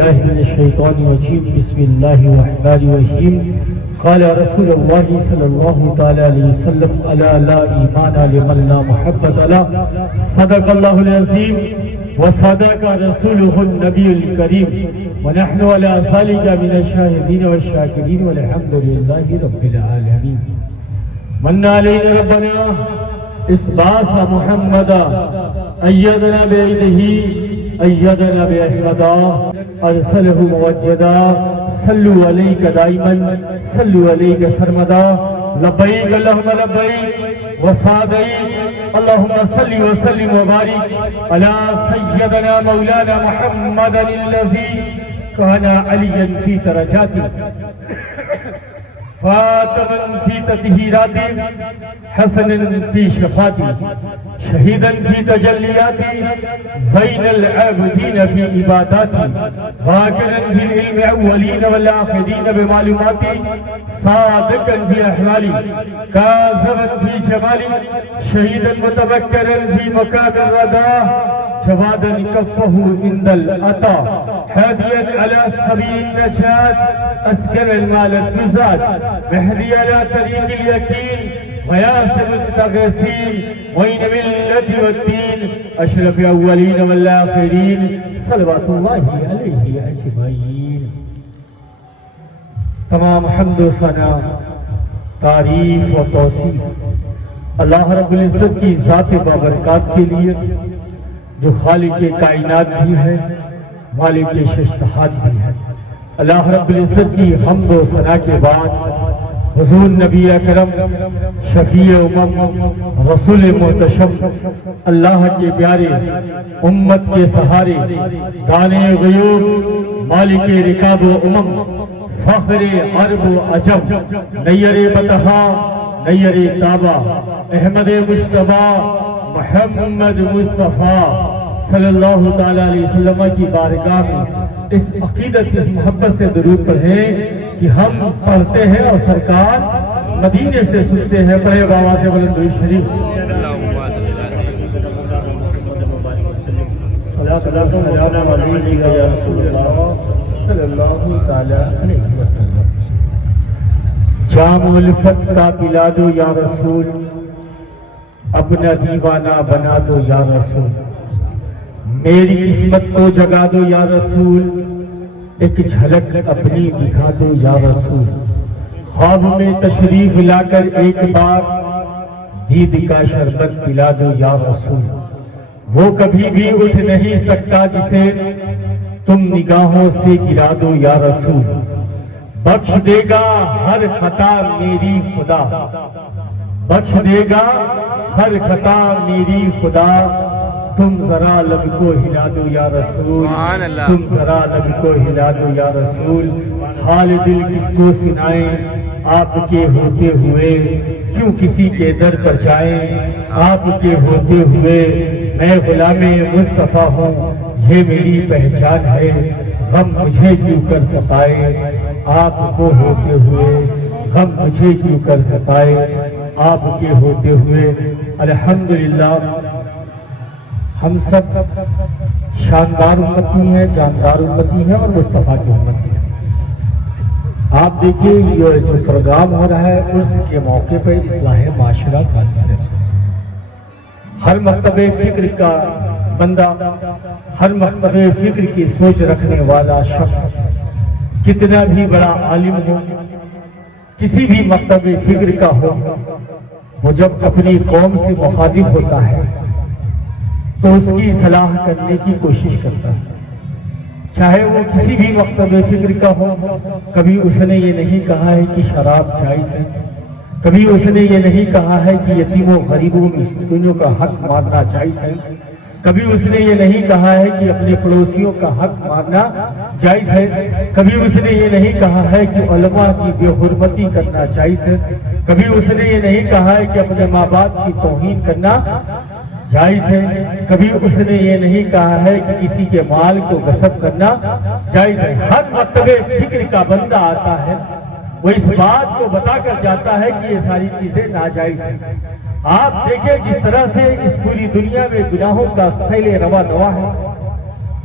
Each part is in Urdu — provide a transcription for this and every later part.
بالله من الشيطان الرجيم بسم الله الرحمن الرحيم قال رسول الله صلى الله تعالى عليه وسلم ألا لا إيمان لمن لا محبة له صدق الله العظيم وصدق رسوله النبي الكريم ونحن على ذلك من الشاهدين والشاكرين والحمد لله رب العالمين من علينا ربنا إسباس محمدا أيدنا بيده أيدنا بأحمدا أرسله موجدا صلوا عليك دائما صلوا عليك سرمدا لبيك اللهم لبيك وسعديك اللهم صل وسلم وبارك على سيدنا مولانا محمد الذي كان عليا في درجاته فاطما في تطهيراته حسنا في شفاته شهيدا في تجلياته زين العابدين في عباداته ذاكرا في العلم اولين والاخرين بمعلوماته صادقا في احواله كاذبا في جماله شهيدا متبكرا في مكان الردى جوادا كفه عند العطاء هاديا على سبيل النجاة أسكر المال الجزاد مهدي على طريق اليقين وياس مستغيثين معين ملة والدين أشرف الأولين والآخرين صلوات الله عليه أجمعين. تمام حمد و ثنا تعریف و توصیف اللہ رب العزت کی ذات بابرکات کے لیے جو خالق کائنات بھی ہے مالک ششتہات بھی ہے. اللہ رب العزت کی حمد و ثنا کے بعد حضور نبی اکرم شفیع امم رسول محتشم اللہ کے پیارے امت کے سہارے دانے غیوب مالک رکاب و امم فخر عرب و عجم نیر بطحا نیر تابا احمد مجتبی محمد مصطفیٰ صلی اللہ تعالیٰ علیہ وسلم کی بارگاہ میں اس عقیدت اس محبت سے درود پڑھیں کہ ہم پڑھتے ہیں اور سرکار مدینے سے سنتے ہیں. پڑھے بابا سے بلند درود شریف. صلاۃ اللہ سلام علیکہ یا رسول اللہ صلی اللہ تعالیٰ علیہ وسلم. جام الفت کا پلا دو یا رسول اپنا دیوانہ بنا دو یا رسول میری قسمت کو جگا دو یا رسول ایک جھلک اپنی دکھا دو یا رسول خواب میں تشریف لا کر ایک بار دید کا شربت پلا دو یا رسول وہ کبھی بھی اٹھ نہیں سکتا جسے تم نگاہوں سے گرا دو یا رسول بخش دے گا ہر خطا میری خدا بخش دے گا ہر خطا میری خدا تم ذرا لب کو ہلا دو یا رسول تم ذرا لب کو ہلا دو یا رسول حال دل کس کو سنائیں آپ کے ہوتے ہوئے کیوں کسی کے در پر جائیں آپ کے ہوتے ہوئے میں غلام مصطفیٰ ہوں یہ میری پہچان ہے غم مجھے کیوں کر ستائے آپ کو ہوتے ہوئے غم مجھے کیوں کر ستائے آپ کے ہوتے ہوئے. الحمدللہ ہم سب شاندار امتی ہیں جاندار امتی ہیں اور مصطفیٰ کی امتی ہیں. آپ دیکھیں یہ جو پروگرام ہو رہا ہے اس کے موقع پر اصلاح معاشرہ کا ہر مکتبہ فکر کا بندہ ہر مکتبہ فکر کی سوچ رکھنے والا شخص کتنا بھی بڑا عالم ہو کسی بھی مکتبہ فکر کا ہو وہ جب اپنی قوم سے مخاطب ہوتا ہے تو اس کی اصلاح کرنے کی کوشش کرتا ہے چاہے وہ کسی بھی مکتبہ فکر کا ہو. کبھی اس نے یہ نہیں کہا ہے کہ شراب جائز ہے کبھی اس نے یہ نہیں کہا ہے کہ یتیموں غریبوں مسکینوں کا حق مارنا جائز ہے کبھی اس نے یہ نہیں کہا ہے کہ اپنے پڑوسیوں کا حق مارنا جائز ہے کبھی اس نے یہ نہیں کہا ہے کہ علماء کی بے حرمتی کرنا جائز ہے کبھی اس نے یہ نہیں کہا ہے کہ اپنے ماں باپ کی توہین کرنا جائز ہے کبھی اس نے یہ نہیں کہا ہے کہ کسی کے مال کو غصب کرنا جائز ہے. ہر مکتبہ فکر کا بندہ آتا ہے وہ اس بات کو بتا کر جاتا ہے کہ یہ ساری چیزیں ناجائز ہیں. آپ دیکھیں جس طرح سے اس پوری دنیا میں گناہوں کا سیل روا دوا ہے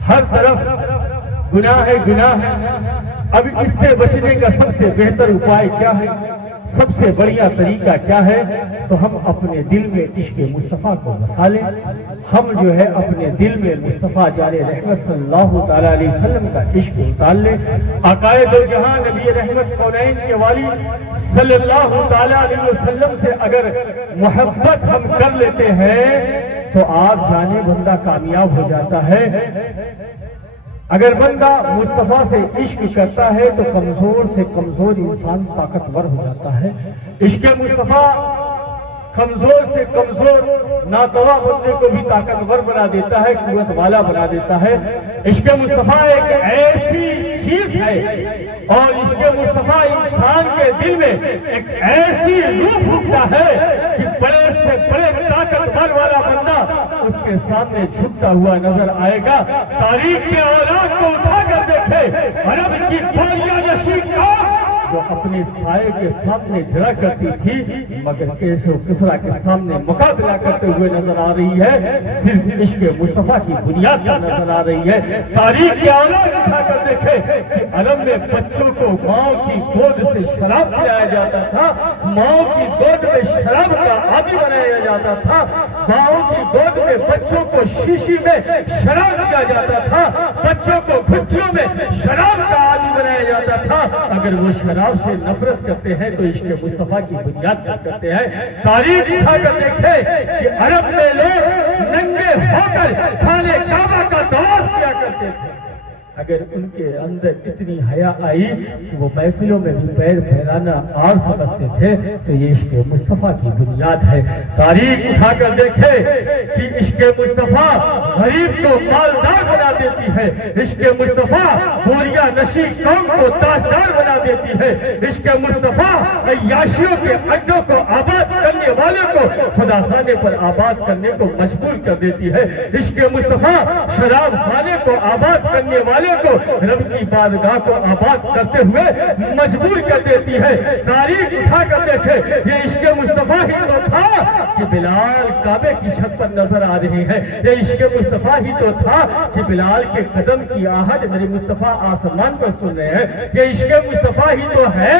ہر طرف گناہ ہے گناہ ہے۔ اب اس سے بچنے کا سب سے بہتر اپائے کیا ہے، سب سے بڑھیا طریقہ کیا ہے؟ تو ہم اپنے دل میں عشق مصطفیٰ کو بسا لیں، ہم جو ہے اپنے دل میں مصطفیٰ جان رحمت صلی اللہ تعالیٰ علیہ وسلم کا عشق اتار لیں۔ آقائے دو جہاں نبی رحمت کونین کے والی صلی اللہ تعالیٰ علیہ وسلم سے اگر محبت ہم کر لیتے ہیں تو آپ جانے بندہ کامیاب ہو جاتا ہے۔ اگر بندہ مصطفیٰ سے عشق کرتا ہے تو کمزور سے کمزور انسان طاقتور ہو جاتا ہے۔ عشق مصطفیٰ کمزور سے کمزور ناتواں بندے کو بھی طاقتور بنا دیتا ہے، قوت والا بنا دیتا ہے۔ عشق مصطفیٰ ایک ایسی چیز ہے اور عشق مصطفیٰ انسان کے دل میں ایک ایسی روح پھونکتا ہے کہ بڑے سے بڑے طاقتور والا بندہ اس کے سامنے جھکتا ہوا نظر آئے گا۔ تاریخ کے اوراق کو اٹھا کر دیکھے، عرب کی باریاں نشین قوم جو اپنے سائے کے سامنے ڈرا کرتی تھی مگر کیسر و کسریٰ کے سامنے مقابلہ کرتے ہوئے نظر آ رہی ہے، صرف عشق مصطفیٰ کی بنیاد پر نظر آ رہی ہے۔ تاریخ کے اوراق اٹھا کر دیکھے کہ عرب میں بچوں کو ماں کی گود سے شراب پلایا جاتا تھا، ماں کی گود میں شراب کا عادی بنایا جاتا تھا، ماں کی گود میں بچوں کو شیشی میں شراب دیا جاتا تھا، بچوں کو گھٹیوں میں شراب کا عادی بنایا جاتا تھا۔ اگر وہ شراب سے نفرت کرتے ہیں تو عشق مصطفیٰ کی بنیاد پر کرتے ہیں۔ تاریخ اٹھا کر دیکھے کہ عرب میں لوگ ننگے ہو کر خانے کعبہ کا طواف کیا کرتے تھے، اگر ان کے اندر اتنی حیا آئی کہ وہ محفلوں میں بھی پیر پھیلانا آر سمجھتے تھے تو یہ عشق مصطفیٰ کی بنیاد ہے۔ تاریخ اٹھا کر دیکھے کہ عشق مصطفیٰ غریب کو مالدار بنا دیتی ہے، عشق مصطفیٰ بوریا نشی قوم کو تاجدار بنا دیتی ہے، عشق مصطفیٰ عیاشیوں کے اڈوں کو آباد کرنے والوں کو خدا خانے پر آباد کرنے کو مجبور کر دیتی ہے، عشق مصطفیٰ شراب خانے کو آباد کرنے والے کو رب کی بارگاہ کو آباد کرتے ہوئے مجبور کر دیتی ہے۔ تاریخ اٹھا کر دیکھے یہ عشق مصطفیٰ ہی تو تھا کہ بلال کعبے کی چھت پر نظر آ رہی ہے، یہ عشق مصطفیٰ ہی تو تھا کہ بلال کے قدم کی آہٹ میرے مصطفیٰ آسمان پر سن رہے ہیں، یہ عشق مصطفیٰ ہی تو ہے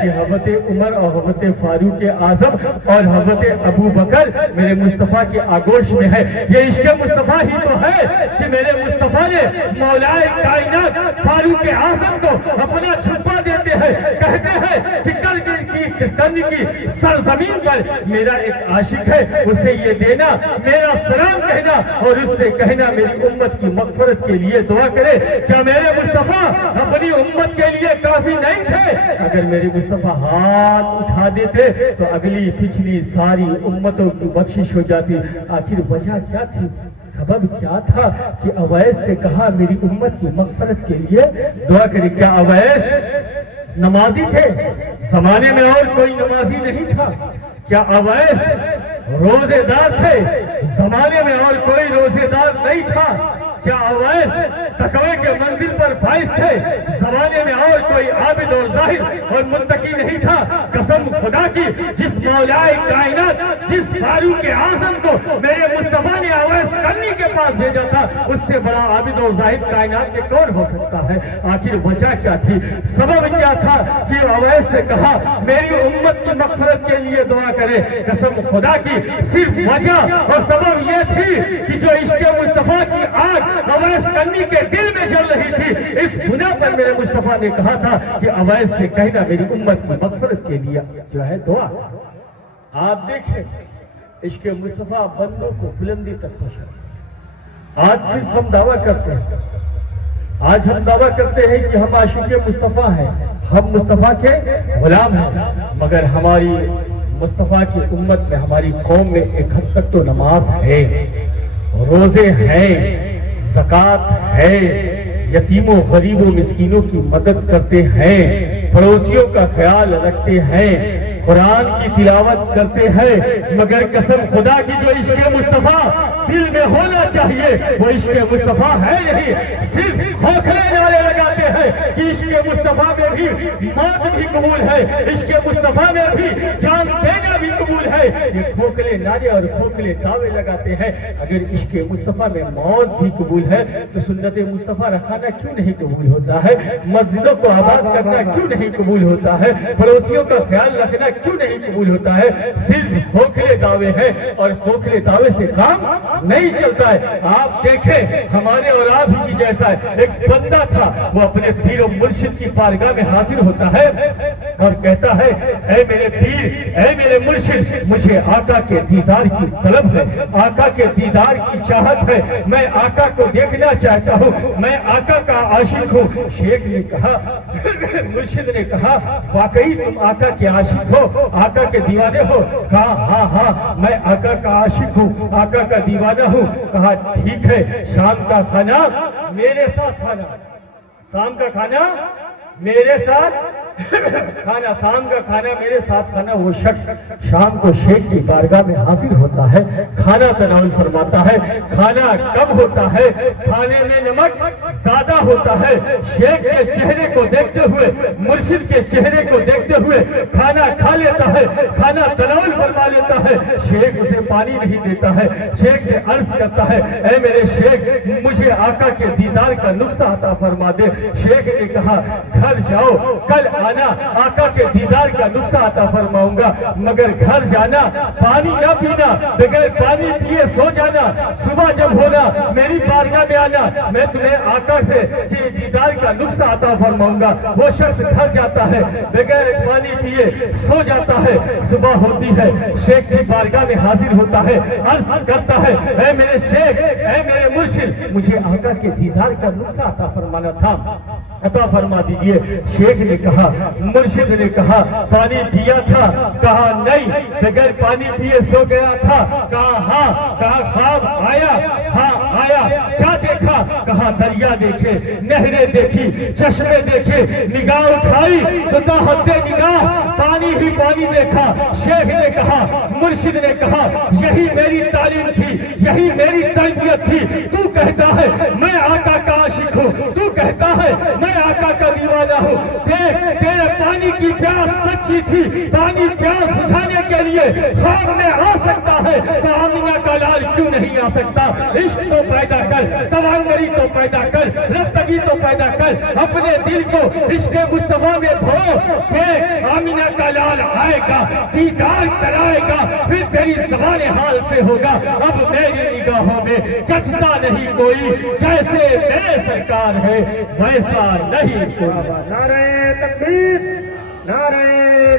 کہ حضرت عمر اور حضرت فاروق اعظم اور حضرت ابو بکر میرے مصطفیٰ کے آگوش میں ہے، یہ عشق مصطفیٰ ہی تو ہے کہ میرے مصطفیٰ نے مولائے کائنات فاروق اعظم کو اپنا چھپا دیتے ہیں، کہتے ہیں کہ کرگل کی کسکندی کی سرزمین پر میرا ایک عاشق ہے، اسے یہ دینا، میرا سلام کہنا اور اس سے کہنا میری امت کی مغفرت کے لیے دعا کرے۔ کیا میرے مصطفیٰ اپنی امت کے لیے کافی نہیں تھے؟ اگر میرے مصطفیٰ ہاتھ اٹھا دیتے تو اگلی پچھلی ساری امتوں کی بخشش ہو جاتی۔ آخر وجہ کیا تھی، سبب کیا تھا کہ اویس سے کہا میری امت کی مغفرت کے لیے دعا کرے؟ کیا اویس نمازی تھے؟ زمانے میں اور کوئی نمازی نہیں تھا۔ کیا اویس روزے دار تھے؟ زمانے میں اور کوئی روزے دار نہیں تھا۔ کیا اویس تقوی کے منزل پر فائز تھے؟ زمانے میں اور کوئی عابد اور زاہد اور متقی نہیں تھا۔ قسم خدا کی جس مولائے کائنات جس فاروق اعظم کو میرے مصطفیٰ نے اویس کرنی کے پاس بھیجا تھا اس سے بڑا عابد اور زاہد کائنات میں کون ہو سکتا ہے؟ آخر وجہ کیا تھی، سبب کیا تھا کہ اویس سے کہا میری امت کی مغفرت کے لیے دعا کرے؟ قسم خدا کی صرف وجہ اور سبب یہ تھی کہ جو عشق مصطفیٰ کی آگ اویس کرنی کے دل میں جل رہی تھی، اس بنا پر میرے مصطفیٰ نے کہا تھا کہ اویس سے کہنا میری امت کی مغفرت کے لیے جو ہے دعا۔ آپ دیکھیں عشق مصطفیٰ بندوں کو بلندی تک پہنچا۔ آج صرف ہم دعویٰ کرتے ہیں، آج ہم دعویٰ کرتے ہیں کہ ہم عاشق مصطفیٰ ہیں، ہم مصطفیٰ کے غلام ہیں، مگر ہماری مصطفیٰ کی امت میں ہماری قوم میں ایک حد تک تو نماز ہے، روزے ہیں، زکوٰۃ ہے، یتیموں غریبوں مسکینوں کی مدد کرتے ہیں، پڑوسیوں کا خیال رکھتے ہیں، قرآن کی تلاوت کرتے ہیں، مگر قسم خدا کی جو عشق مصطفیٰ دل میں ہونا چاہیے وہ عشق مصطفیٰ ہے نہیں، صرف کھوکھلے نعرے لگاتے ہیں کہ عشق مصطفیٰ میں بھی موت بھی قبول ہے، عشق مصطفیٰ میں بھی جان دینا بھی قبول قبول ہے، یہ کھوکھلے نعرے اور کھوکھلے دعوے لگاتے ہیں۔ اگر عشق مصطفیٰ میں موت بھی قبول ہے تو سنت مصطفیٰ رکھانا کیوں نہیں قبول ہوتا ہے؟ مسجدوں کو آباد کرنا کیوں نہیں قبول ہوتا ہے؟ پڑوسیوں کا خیال رکھنا کیوں نہیں قبول ہوتا ہے؟ صرف کھوکھلے دعوے ہیں اور کھوکھلے دعوے سے کام نہیں چلتا ہے۔ آپ دیکھیں ہمارے اور آپ ہی کی جیسا ہے، ایک بندہ تھا، وہ اپنے پیر و مرشد کی بارگاہ میں حاضر ہوتا ہے اور کہتا ہے اے میرے پیر، اے میرے مرشد، مجھے آقا کے دیدار کی طلب ہے، آقا کے دیدار کی چاہت ہے، میں آقا کو دیکھنا چاہتا ہوں، میں آقا کا عاشق ہوں۔ شیخ نے کہا، مرشد نے کہا واقعی تم آقا کے عاشق ہو، آقا کے دیوانے ہو؟ کہا ہاں ہاں میں آقا کا عاشق ہوں، آقا کا دیوانہ ہوں۔ کہا ٹھیک ہے، شام کا کھانا میرے ساتھ کھانا، شام کا کھانا میرے ساتھ کھانا، شام کا کھانا میرے ساتھ کھانا۔ وہ شخص شام کو شیخ کی بارگاہ میں حاضر ہوتا ہے، کھانا تناول فرماتا ہے۔ کھانا کم ہوتا ہے، کھانے میں نمک زیادہ ہوتا ہے۔ شیخ کے چہرے کو دیکھتے ہوئے، مرشد کے چہرے کو دیکھتے ہوئے کھانا کھا لیتا ہے، کھانا تناول فرما لیتا ہے۔ شیخ اسے پانی نہیں دیتا ہے، شیخ سے عرض کرتا ہے اے میرے شیخ، مجھے آقا کے دیدار کا نقصہ عطا فرما دے۔ شیخ نے کہا گھر جاؤ، کل آنا، آقا کے دیدار کا نقصہ عطا فرماؤں گا، مگر گھر جانا، پانی نہ پینا، بغیر پانی پیے سو جانا، صبح جب ہونا میری بارگاہ میں آنا، میں تمہیں آقا سے دیدار کا نقصہ عطا فرماؤں گا۔ وہ شخص گھر جاتا ہے، بغیر پانی پیے سو جاتا ہے، صبح ہوتی ہے، شیخ کی بارگاہ میں حاضر ہوتا ہے، عرض کرتا ہے اے میرے شیخ، اے میرے مرشد، مجھے آقا کے دیدار کا نقصہ عطا فرمانا تھا، عطا فرما دیجئے۔ شیخ نے کہا، مرشد نے کہا پانی پیا تھا؟ کہا نہیں، بغیر پانی پیے سو گیا تھا۔ کہا ہاں، کہا خواب آیا؟ ہاں آیا۔ کیا دیکھا؟ کہا دریا دیکھے، نہریں دیکھی، چشمے دیکھے، نگاہ اٹھائی تو تاحد نگاہ پانی ہی پانی دیکھا۔ شیخ نے کہا، مرشد نے کہا یہی میری تعلیم تھی، یہی میری تربیت تھی۔ تو کہتا ہے میں آقا کا عاشق ہوں، تو کہتا ہے میں آقا کا دیوانہ ہوں۔ دیکھ تیرے پانی کی پیاس سچی تھی، پانی پیاس بجھانے کے لیے خواب میں آ سکتا ہے تو آمینہ کا لال کیوں نہیں آ سکتا؟ عشق تو پیدا کر، توانگری تو پیدا کر، رفتگی تو پیدا کر، اپنے دل کو عشق مصطفیٰ میں دھو۔ دیکھ آمینہ کا لال آئے گا، دیدار کرائے گا، پھر تیری زبان حال سے ہوگا اب میری نگاہوں میں جچتا نہیں کوئی، جیسے میرے سرکار ہے ویسا نہیں کوئی۔ نعرہ تکبیر، نعرہ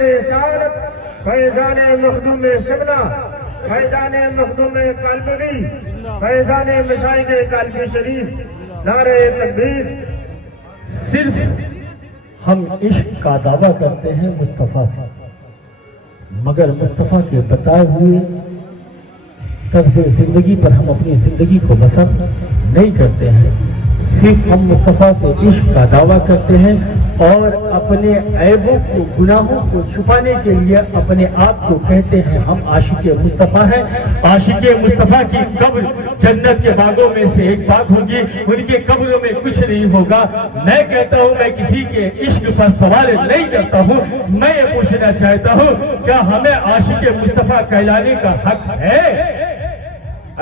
رسالت، فیضان مخدوم شبنا، فیضان مخدوم قلبی، فیضان مشائق قلب شریف، نعرہ تکبیر۔ صرف ہم عشق کا دعویٰ کرتے ہیں مصطفیٰ سے، مگر مصطفیٰ کے بتائے ہوئے طرز زندگی پر ہم اپنی زندگی کو بسر نہیں کرتے ہیں۔ صرف ہم مصطفیٰ سے عشق کا دعویٰ کرتے ہیں اور اپنے عیبوں کو، گناہوں کو چھپانے کے لیے اپنے آپ کو کہتے ہیں ہم عاشق مصطفیٰ ہیں۔ عاشق مصطفیٰ کی قبر جنت کے باغوں میں سے ایک باغ ہوگی، ان کے قبروں میں کچھ نہیں ہوگا۔ میں کہتا ہوں میں کسی کے عشق پر سوال نہیں کرتا ہوں، میں یہ پوچھنا چاہتا ہوں کیا ہمیں عاشق مصطفیٰ کہلانے کا حق ہے؟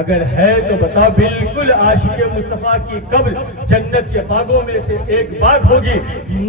اگر ہے تو بتاؤ۔ بالکل عاشق مصطفیٰ کی قبر جنت کے باغوں میں سے ایک باغ ہوگی،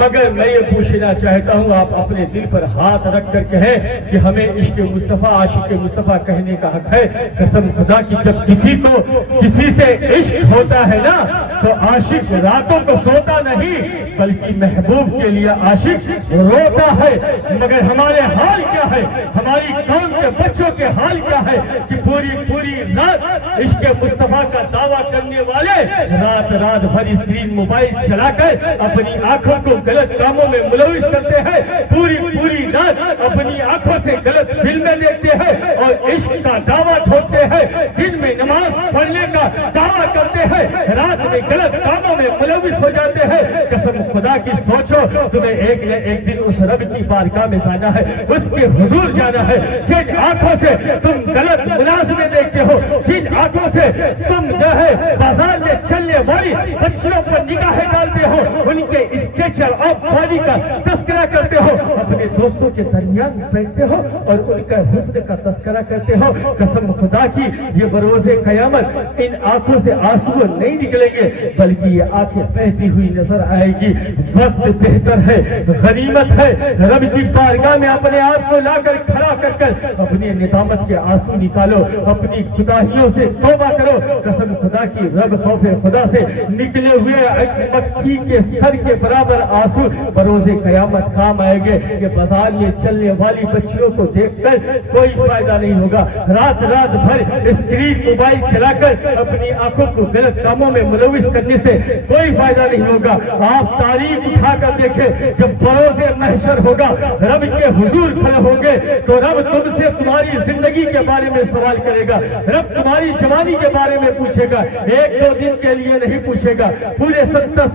مگر میں یہ پوچھنا چاہتا ہوں آپ اپنے دل پر ہاتھ رکھ کر کہیں کہ ہمیں عشق مصطفیٰ، عاشق مصطفیٰ کہنے کا حق ہے؟ قسم خدا کی جب کسی کو کسی سے عشق ہوتا ہے نا تو عاشق راتوں کو سوتا نہیں بلکہ محبوب کے لیے عاشق روتا ہے۔ مگر ہمارے حال کیا ہے، ہماری قوم کے بچوں کے حال کیا ہے کہ پوری رات عشق مصطفیٰ کا دعویٰ کرنے والے رات بھر اسکرین موبائل چلا کر اپنی آنکھوں کو غلط کاموں میں ملوث کرتے ہیں، پوری رات اپنی آنکھوں سے غلط فلمیں دیکھتے ہیں اور عشق کا دعویٰ ٹھوکتے ہیں، دن میں نماز پڑھنے کا دعویٰ کرتے ہیں، رات میں غلط کاموں میں ملوث ہو جاتے ہیں۔ قسم خدا کی سوچو، تمہیں ایک دن اس رب کی بارگاہ میں جانا ہے، اس کے حضور جانا ہے۔ جن آنکھوں سے تم غلط مناظرے دیکھتے ہو، جن جن آنکھوں سے تم جو ہے بازار میں چلنے والی بچیوں پر نگاہیں ڈالتے ہو، ان کے اسٹیچر اور باڈی کا تذکرہ کرتے ہو، اپنے دوستوں کے درمیان بیٹھتے ہو اور ان کا حسن کا تذکرہ کرتے ہو، قسم خدا کی یہ بروز قیامت ان آنکھوں سے آنسو نہیں نکلیں گے بلکہ یہ آنکھیں بہتی ہوئی نظر آئے گی۔ وقت بہتر ہے، غنیمت ہے، رب کی بارگاہ میں اپنے آپ کو لا کر کھڑا کر اپنی ندامت کے آنسو نکالو، اپنی کوتاہیوں سے توبہ کرو۔ قسم خدا کی رب خوف خدا سے نکلے ہوئے مکھی کے سر کے برابر آنسو بروز قیامت کام آئے گے۔ یہ بازار میں چلنے والی بچیوں کو دیکھ کر کوئی فائدہ نہیں ہوگا، رات بھر اسکرین موبائل چلا کر اپنی آنکھوں کو غلط کاموں میں ملوث کرنے سے کوئی فائدہ نہیں ہوگا۔ آپ تاریخ اٹھا کر دیکھیں، جب بروز محشر ہوگا، رب کے حضور کھڑے ہوں گے تو رب تم سے تمہاری زندگی کے بارے میں سوال کرے گا، رب تمہاری جوانی کے بارے میں پوچھے گا، 1-2 دن کے لیے نہیں پوچھے گا، پورے 70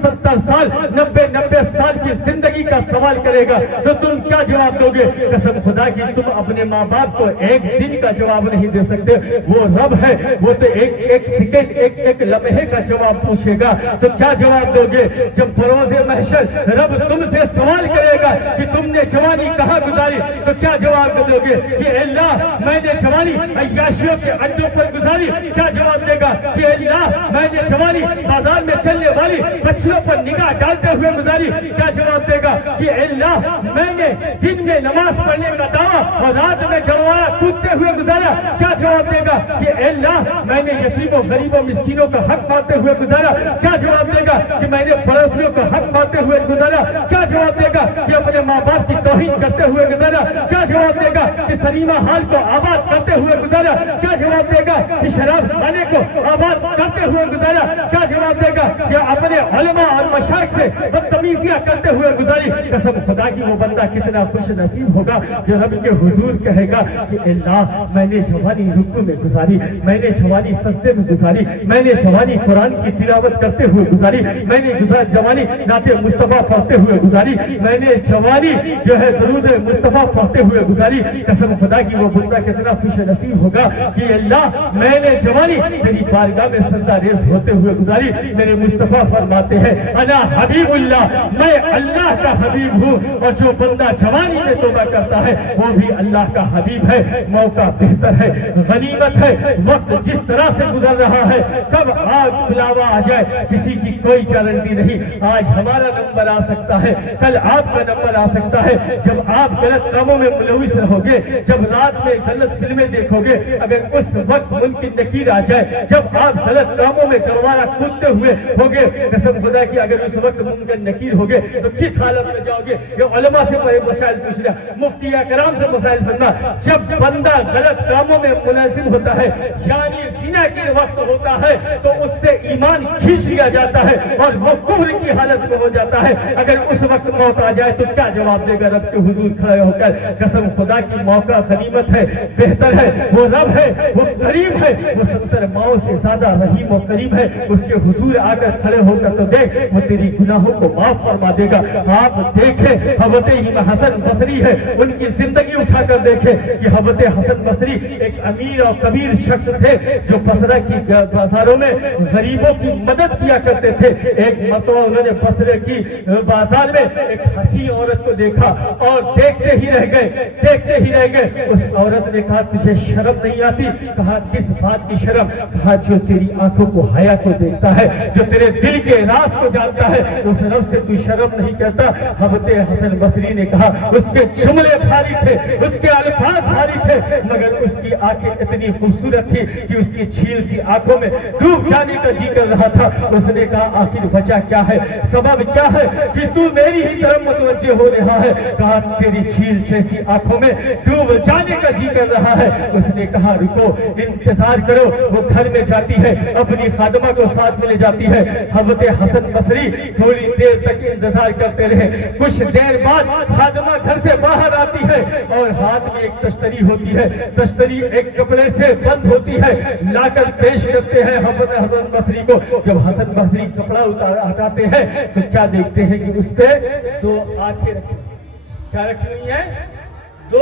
سال 90 سال کی زندگی کا سوال کرے گا تو تم کیا جواب دو گے؟ قسم خدا کی تم اپنے ماں باپ کو 1 دن کا جواب نہیں دے سکتے، وہ رب ہے، وہ تو ایک سیکنڈ ایک لمحے کا جواب پوچھے گا، تو کیا جواب دو گے؟ جب بروز محشر رب تم سے سوال کرے گا کہ تم نے جوانی کہاں گزاری تو کیا جواب دو گے؟ کہ اللہ میں نے جوانی عیاشیوں کے اڈوں پر گزاری، کیا جواب دے گا؟ کہ اللہ میں نے جوانی بازار میں چلنے والی بچیوں پر نگاہ ڈالتے ہوئے گزاری، کیا جواب دے گا؟ کہ اللہ میں نے دن میں نماز پڑھنے کا دعویٰ اور رات میں گروایا کودتے ہوئے گزارا، کیا جواب دے گا؟ کہ اللہ میں نے یتیموں غریبوں مسکینوں کا حق مانتے ہوئے گزارا، کیا جواب دے گا؟ کہ میں نے پڑوسیوں کا حق مانتے ہوئے گزارا، کیا جواب دے گا؟ کہ اپنے ماں باپ کی توہین کرتے ہوئے گزارا، کیا جواب دے گا؟ کہ سنیما ہال کو آباد کرتے ہوئے گزارا، کیا جواب دے گا؟ کہ شراب خانے کو آباد کرتے ہوئے گزارا، کیا جواب دے گا؟ کہ اپنے علماء اور مشائخ سے بدتمیزیاں کرتے ہوئے گزاری۔ قسم خدا کی وہ بندہ کتنا خوش نصیب ہوگا جو رب کے حضور کہے گا کہ اللہ میں نے جوانی رکوع میں گزاری، میں نے جوانی سجدے میں گزاری، میں نے جوانی قرآن کی تلاوت کرتے ہوئے گزاری، میں نے جوانی نعت مصطفیٰ پڑھتے ہوئے گزاری، میں نے جوانی جو ہے درود مصطفیٰ پڑھتے ہوئے گزاری۔ قسم خدا کی وہ بندہ کتنا خوش نصیب ہوگا کہ اللہ میں نے جوانی تیری بارگاہ میں سجدہ ریز ہوتے ہوئے گزاری۔ میرے مصطفیٰ فرماتے ہیں انا حبیب اللہ، میں اللہ کا حبیب ہوں، اور جو بندہ جوانی میں توبہ کرتا ہے وہ بھی اللہ کا حبیب ہے۔ موقع بہتر ہے، غنیمت ہے، وقت جس طرح سے گزر رہا ہے کب آگ بلاوا آ جائے کسی کی کوئی گارنٹی نہیں۔ آج ہمارا نمبر آ سکتا ہے، کل آپ کا نمبر آ سکتا ہے۔ جب آپ غلط کاموں میں ملوث رہو گے، جب رات میں غلط فلمیں دیکھو گے، اگر اس وقت منکر نکیر آ جائے، جب آپ غلط کاموں میں گروارہ کودتے ہوئے ہوگے، قسم خدا کی اگر اس وقت منکر نکیر ہوگے تو کس حالت میں جاؤ گے؟ یہ علماء سے مسائل پوچھ رہا، مفتی اکرام سے مسائل بننا۔ جب بندہ غلط کاموں میں ملازم ہوتا ہے یعنی زنا کے وقت ہوتا ہے تو اس سے ایمان کھینچ لیا جاتا ہے اور وہ کفر کی حالت میں ہو جاتا ہے۔ اگر اس وقت موت آ جائے تو کیا جواب دے گا رب کے حضور کھڑے ہو کر؟ قسم خدا کی موقع غنیمت ہے، بہتر ہے، وہ رب ہے، وہ کریم ہے، وہ 70 ماؤں سے زیادہ رحیم و کریم ہے۔ اس کے حضور آ کر کھڑے ہو کر تو دیکھ، وہ تیری گناہوں کو معاف فرما دے گا۔ آپ دیکھیں حضرت حسن بصری ہے، ان کی زندگی اٹھا کر دیکھیں کہ حضرت حسن بصری ایک امیر اور کبیر شخص تھے جو بصرہ کی بازاروں میں غریبوں کی مدد کیا کرتے تھے۔ ایک مرتبہ انہوں نے بصرے کی بازار میں ایک حسین عورت کو دیکھا اور دیکھتے ہی رہ گئے۔ اس عورت نے کہا تجھے شرم نہیں آتی؟ کہا کس بات کی شرم؟ کہا جو تیری آنکھوں کو حیا کو دیکھتا ہے، جو تیرے دل کے راز کو جانتا ہے، اس رب سے تو شرم نہیں کرتا؟ حضرت حسن بصری نے کہا اس کے جملے بھاری تھے، اس کے الفاظ بھاری تھے، مگر اس کی آنکھیں اتنی خوبصورت تھی کہ اس کی چھیل سی آنکھوں میں ڈوب جانے کا جی کر رہا تھا۔ اس نے کہا آخر وجہ کیا ہے، سبب کیا ہے کہ تو میری ہی طرف متوجہ ہو رہا ہے؟ کہا تیری چھیل جیسی آنکھوں میں ڈوب جانے کا جی کر رہا ہے۔ اس نے کہا رکو، انتظار کرو۔ وہ گھر میں جاتی ہے، اپنی خادمہ کو ساتھ میں لے جاتی ہے۔ حضرت حسن بصری تھوڑی دیر تک انتظار کرتے رہے۔ کچھ دیر بعد خادمہ گھر سے باہر آتی ہے اور ہاتھ میں ایک تشتری ہوتی ہے، تشتری ایک کپڑے سے بند ہوتی ہے، لا کر پیش کرتے ہیں حضرت حسن بصری کو۔ جب حسن بصری کپڑا ہٹاتے ہیں تو کیا دیکھتے ہیں کہ اس پہ 2 آنکھیں رکھی، کیا رکھی ہوئی ہیں؟ 2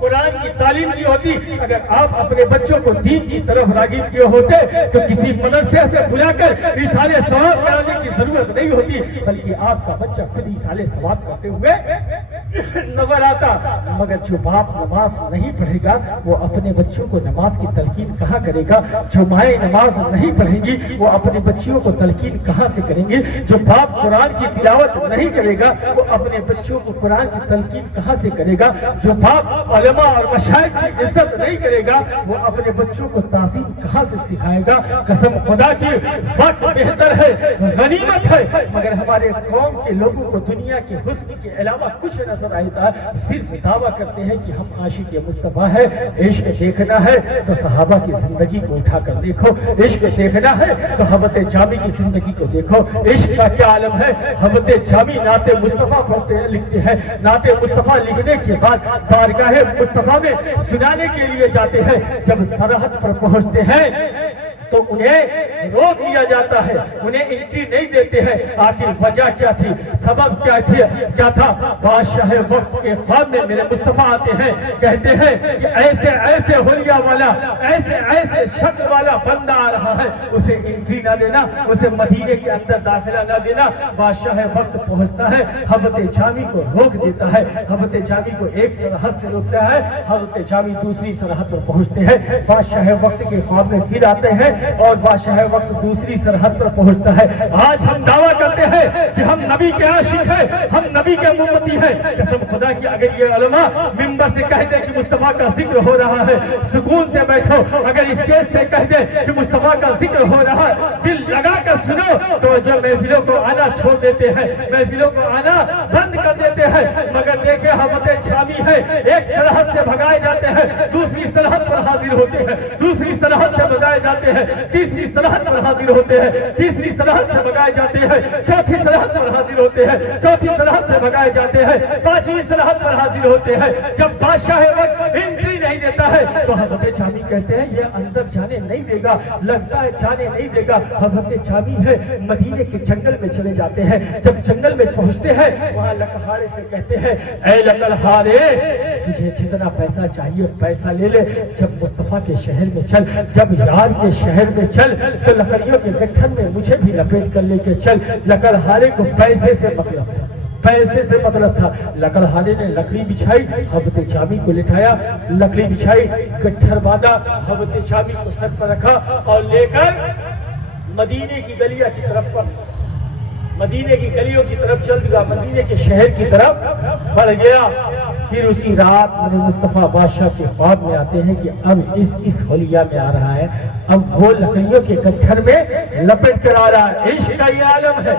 قرآن کی تعلیم کی ہوتی، اگر آپ اپنے بچوں کو دین کی طرف راغب کیے ہوتے تو کسی مدرسے سے بلا کر ایصال ثواب کرانے کی ضرورت نہیں ہوتی، بلکہ آپ کا بچہ خود ایصال ثواب کرتے ہوئے نظر آتا۔ مگر جو باپ نماز نہیں پڑھے گا وہ اپنے بچوں کو نماز کی تلقین کہاں کرے گا؟ جو مائیں نماز نہیں پڑھیں گی وہ اپنے بچیوں کو تلقین کہاں سے کریں گے؟ جو باپ قرآن کی تلاوت نہیں کرے گا وہ اپنے بچوں کو قرآن کی تلقین کہاں سے کرے گا؟ جو باپ علماء اور مشائخ کی عزت نہیں کرے گا وہ اپنے بچوں کو تعظیم کہاں سے سکھائے گا؟ قسم خدا کی وقت بہتر ہے، غنیمت ہے، مگر ہمارے قوم کے لوگوں کو دنیا کے حسن کے علاوہ کچھ نظر آتا ہے، صرف دعویٰ کرتے ہیں کہ ہم عاشق مصطفیٰ ہے۔ عشق دیکھنا ہے تو صحابہ کی زندگی کو اٹھا کر دیکھو، عشق دیکھنا ہے تو حضرت جامی کی زندگی کو دیکھو۔ عشق کا کیا عالم ہے؟ حضرت جامی نعت مصطفیٰ پڑھتے لکھتے ہیں، نعت مصطفیٰ لکھنے کے بعد بارگاہ مصطفیٰ میں سنانے کے لیے جاتے ہیں، جب سرحد پر پہنچتے ہیں تو انہیں روک لیا جاتا ہے، انہیں انٹری نہیں دیتے ہیں۔ آخر وجہ کیا تھی؟ سبب کیا تھا؟ بادشاہ وقت کے خواب میں میرے مصطفیٰ آتے ہیں، کہتے ہیں کہ ایسے ایسے حلیہ والا، ایسے ایسے شکل والا بندہ آ رہا ہے، اسے انٹری نہ دینا، اسے مدینے کے اندر داخلہ نہ دینا۔ بادشاہ وقت پہنچتا ہے، حضرت جامی کو روک دیتا ہے، حضرت جامی کو ایک سرحد سے روکتا ہے، حضرت جامی دوسری سرحد پر پہنچتے ہیں۔ بادشاہ وقت کے خواب میں پھر آتے ہیں اور بادشاہ وقت دوسری سرحد پر پہنچتا ہے۔ آج ہم دعویٰ کرتے ہیں کہ ہم نبی کے عاشق ہیں، ہم نبی کے امتی ہیں۔ قسم خدا کی اگر یہ علماء ممبر سے کہہ دے کہ مصطفیٰ کا ذکر ہو رہا ہے سکون سے بیٹھو، اگر اسٹیج سے کہہ دے کہ مصطفیٰ کا ذکر ہو رہا ہے دل لگا کر سنو، تو جو محفلوں کو آنا چھوڑ دیتے ہیں، محفلوں کو آنا بند کر دیتے ہیں۔ مگر دیکھیں حضرت جامی ہے، ایک سرحد سے بھگائے جاتے ہیں، دوسری سرحد پر حاضر ہوتے ہیں، دوسری سرحد سے بھگائے جاتے ہیں، تیسری سرحد پر حاضر ہوتے ہیں، تیسری سرحد سے بھگائے جاتے ہیں، چوتھی سرحد پر حاضر ہوتے ہیں، چوتھی سرحد سے بھگائے جاتے ہیں، پانچویں سرحد پر حاضر ہوتے ہیں۔ جب بادشاہ وقت انٹری نہیں دیتا ہے تو حضرت جامی کہتے ہیں یہ اندر جانے نہیں دے گا، لگتا ہے جانے نہیں دے گا۔ حضرت جامی ہے مدینے کے جنگل میں چلے جاتے ہیں، جب جنگل میں پہنچتے ہیں وہاں لکڑہارے سے کہتے ہیں اے لکڑہارے تجھے جتنا پیسہ چاہیے پیسہ لے لے، جب مصطفیٰ کے شہر میں چل، جب یار کے شہر میں چل تو لکڑیوں کے گٹھن میں مجھے بھی لپیٹ کر لے کے چل۔ لکڑہارے کو پیسے سے مطلب تھا، پیسے سے مطلب تھا۔ لکڑہارے نے لکڑی بچھائی، حضرت جامی کو لٹھایا، لکڑی بچھائی، گٹھر باندھا، حضرت جامی کو سر پر رکھا اور لے کر مدینے کی گلیاں کی طرف پر مدینے کی گلیوں کی طرف چل دیا، مدینے کے شہر کی طرف بڑھ گیا۔ پھر اسی رات میرے مصطفیٰ بادشاہ کے خواب میں آتے ہیں کہ اب اس حلیہ میں آ رہا ہے، اب وہ لکڑیوں کے گٹھر میں لپٹ کر آ رہا ہے۔ عشق کا یہ عالم ہے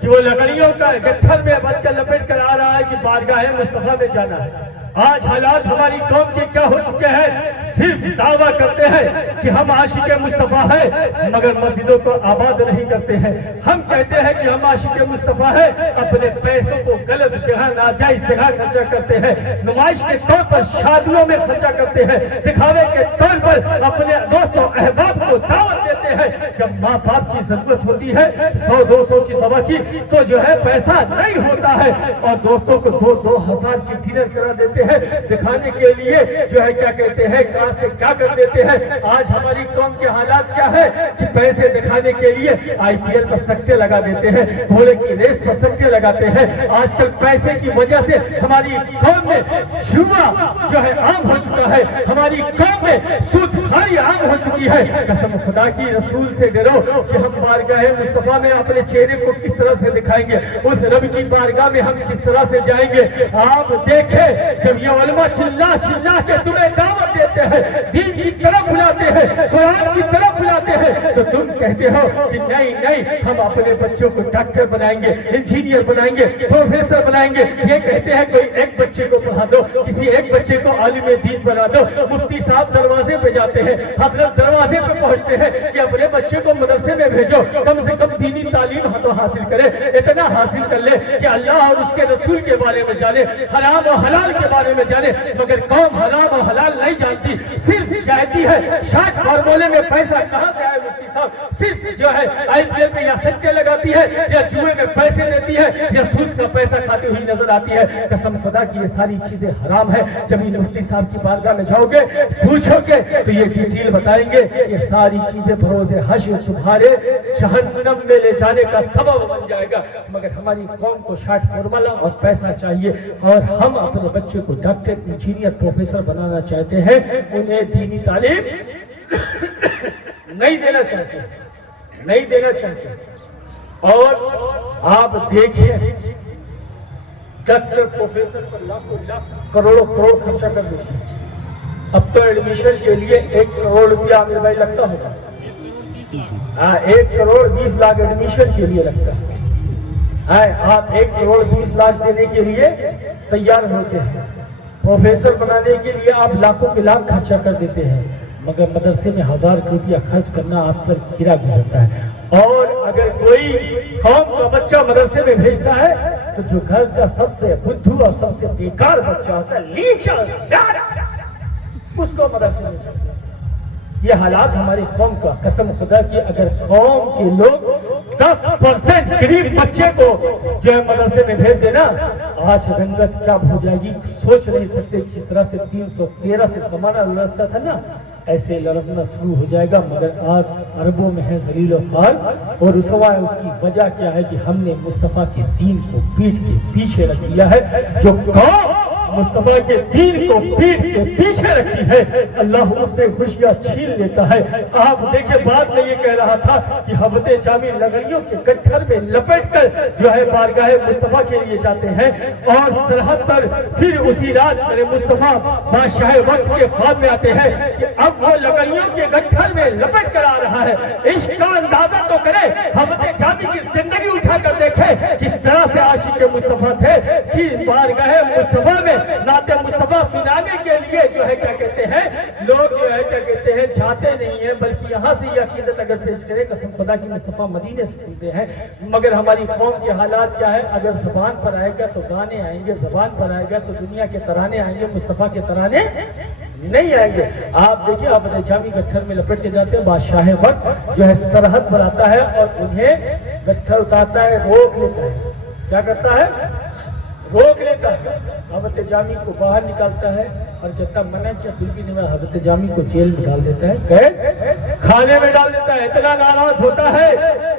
کہ وہ لکڑیوں کا گٹھر میں بن کر لپٹ کر آ رہا ہے کہ بارگاہ مصطفیٰ میں جانا ہے۔ آج حالات ہماری قوم کے کیا ہو چکے ہیں؟ صرف دعویٰ کرتے ہیں کہ ہم عاشق مصطفیٰ ہیں مگر مسجدوں کو آباد نہیں کرتے ہیں۔ ہم کہتے ہیں کہ ہم عاشق مصطفیٰ ہیں، اپنے پیسوں کو غلط جگہ ناجائز جگہ خرچہ کرتے ہیں، نمائش کے طور پر شادیوں میں خرچہ کرتے ہیں، دکھاوے کے طور پر اپنے دوستوں احباب کو دعوت دیتے ہیں۔ جب ماں باپ کی ضرورت ہوتی ہے 100-200 کی دوا کی تو جو ہے پیسہ نہیں ہوتا ہے اور دوستوں کو 2,000 کی ڈنر کرا دیتے ہیں دکھانے کے لیے، جو ہے کیا کہتے ہیں کہاں سے کیا کر دیتے ہیں۔ آج ہماری قوم کے حالات کیا ہے کہ پیسے دکھانے کے لیے IPL پر سکتے لگا دیتے ہیں، گھوڑے کی ریس پر سکتے لگاتے ہیں۔ آج کل پیسے کی وجہ سے ہماری قوم میں جوا جو ہے عام ہو چکا ہے، ہماری قوم میں سود خواری عام ہو چکی ہے۔ قسم خدا کی رسول سے ڈرو کہ ہم بارگاہ مصطفیٰ میں اپنے چہرے کو کس طرح سے دکھائیں گے، اس رب کی بارگاہ میں ہم کس طرح سے جائیں گے۔ آپ دیکھیں جب یہ علماء چلا کے تمہیں دعوت دیتے ہیں، دین کی طرف بلاتے ہیں، قرآن کی طرف بلاتے ہیں تو تم کہتے ہو کہ نہیں ہم اپنے بچوں کو ڈاکٹر بنائیں گے، انجینئر بنائیں گے، پروفیسر بنائیں گے۔ یہ کہتے ہیں کوئی ایک بچے کو پڑھا دو، کسی ایک بچے کو عالم دین بنا دو۔ مفتی صاحب دروازے پہ جاتے ہیں، حضرت دروازے پہ پہنچتے ہیں کہ اپنے بچے کو مدرسے میں بھیجو، کم سے کم دینی تعلیم تو حاصل کرے، اتنا حاصل کر لے کہ اللہ اور اس کے رسول کے بارے میں جانے، حرام و حلال کے بارے میں جانے۔ مگر قوم حرام و حلال نہیں جانتی، صرف چاہتی ہے 60 فارمولے میں پیسہ کہاں سے آئے مفتی صاحب؟ صرف جو ہے IPL میں یا سٹے لگاتی ہے یا جوئے میں پیسے دیتی ہے یا سود کا پیسہ کھاتی ہوئی نظر آتی ہے۔ قسم خدا کی یہ ساری چیزیں حرام ہے۔ جب یہ مفتی صاحب کی بارگاہ میں جاؤ گے پوچھو گے تو یہ ڈیٹیل بتائیں گے، یہ ساری چیزیں بروز حشر تمہارے جہنم میں لے جانے کا سبب بن جائے گا۔ مگر ہماری قوم کو 60 فارمولہ اور پیسہ چاہیے، اور ہم اپنے بچے کو ڈاکٹر، انجینئر، پروفیسر بنانا چاہتے ہیں، انہیں دینی تعلیم نہیں دینا چاہتے، نہیں دینا چاہتے۔ اور آپ دیکھیں ڈاکٹر، پروفیسر پر لاکھوں لاکھ کروڑوں کروڑ خرچہ کر دیتے ہیں۔ اب تو ایڈمیشن کے لیے 1 کروڑ روپیہ عامر بھائی لگتا ہوگا، 1 کروڑ 20 لاکھ ایڈمیشن کے لیے لگتا ہے۔ آپ 1 کروڑ 20 لاکھ دینے کے لیے تیار ہوتے ہیں، پروفیسر بنانے کے لیے آپ لاکھوں کے لاکھ خرچہ کر دیتے ہیں، مگر مدرسے میں 1000 روپیہ خرچ کرنا آپ پر گرا گزرتا ہے۔ اور اگر کوئی قوم کا بچہ مدرسے میں بھیجتا ہے تو جو گھر کا سب سے بدھو اور سب سے بیکار بچہ ہوتا ہے، لیچا، اس کو مدرسے میں بھیجتا ہے۔ یہ حالات ہماری قوم کا، قسم خدا کی اگر قوم کے لوگ 10% غریب بچے کو جو ہے مدرسے میں بھیج دینا، آج رنگت کیا ہو جائے گی سوچ نہیں سکتے۔ جس طرح سے 313 سے زمانہ لڑتا تھا نا، ایسے لڑنا شروع ہو جائے گا۔ مگر آج عربوں میں ہے ذلیل و خوار اور رسوا ہے۔ اس کی وجہ کیا ہے کہ ہم نے مصطفیٰ کے دین کو پیٹ کے پیچھے رکھ دیا ہے۔ جو قوم مصطفیٰ کے دین کو پیٹ کے پیچھے رکھتی ہے، اللہ اس سے خوشیاں چھین لیتا ہے۔ آپ دیکھیں بعد میں یہ کہہ رہا تھا کہ حبت جامی لکڑیوں کے گٹھر میں لپٹ کر جو ہے بارگاہ مصطفیٰ کے لیے جاتے ہیں، اور سرحد پر پھر اسی رات میرے مصطفیٰ بادشاہ وقت کے خواب میں آتے ہیں کہ اب وہ لکڑیوں کے گٹھر میں لپٹ کر آ رہا ہے۔ عشق کا اندازہ تو کرے، حبت جامی کی زندگی اٹھا کر دیکھے کس طرح سے عاشق مصطفیٰ تھے کہ بارگاہ مصطفیٰ میں نعت مصطفیٰ سنانے کے لیے جو ہے کیا کہتے ہیں لوگ جو ہے کیا کہتے ہیں جاتے نہیں ہیں، بلکہ یہاں سے یہ عقیدت اگر پیش کرے قسم خدا کی مصطفیٰ مدینے سے سنتے ہیں۔ مگر ہماری قوم کے حالات کیا ہے؟ اگر زبان پر آئے گا تو گانے آئیں گے، زبان پر آئے گا تو دنیا کے ترانے آئیں گے، مصطفیٰ کے ترانے نہیں آئیں گے۔ آپ دیکھیں آپ اپنے جامی گٹھر میں لپٹ کے جاتے ہیں، بادشاہ وقت جو ہے سرحد پر آتا ہے اور انہیں گٹھر اتارتا ہے، روک لیتا ہے۔ کیا کرتا ہے؟ روک لیتا ہے، حضرت جامی کو باہر نکالتا ہے اور کہتا منع کیا پھر بھی نہیں، حضرت جامی کو جیل میں ڈال دیتا ہے، قید خانے میں ڈال دیتا ہے۔ اتنا ناراض ہوتا ہے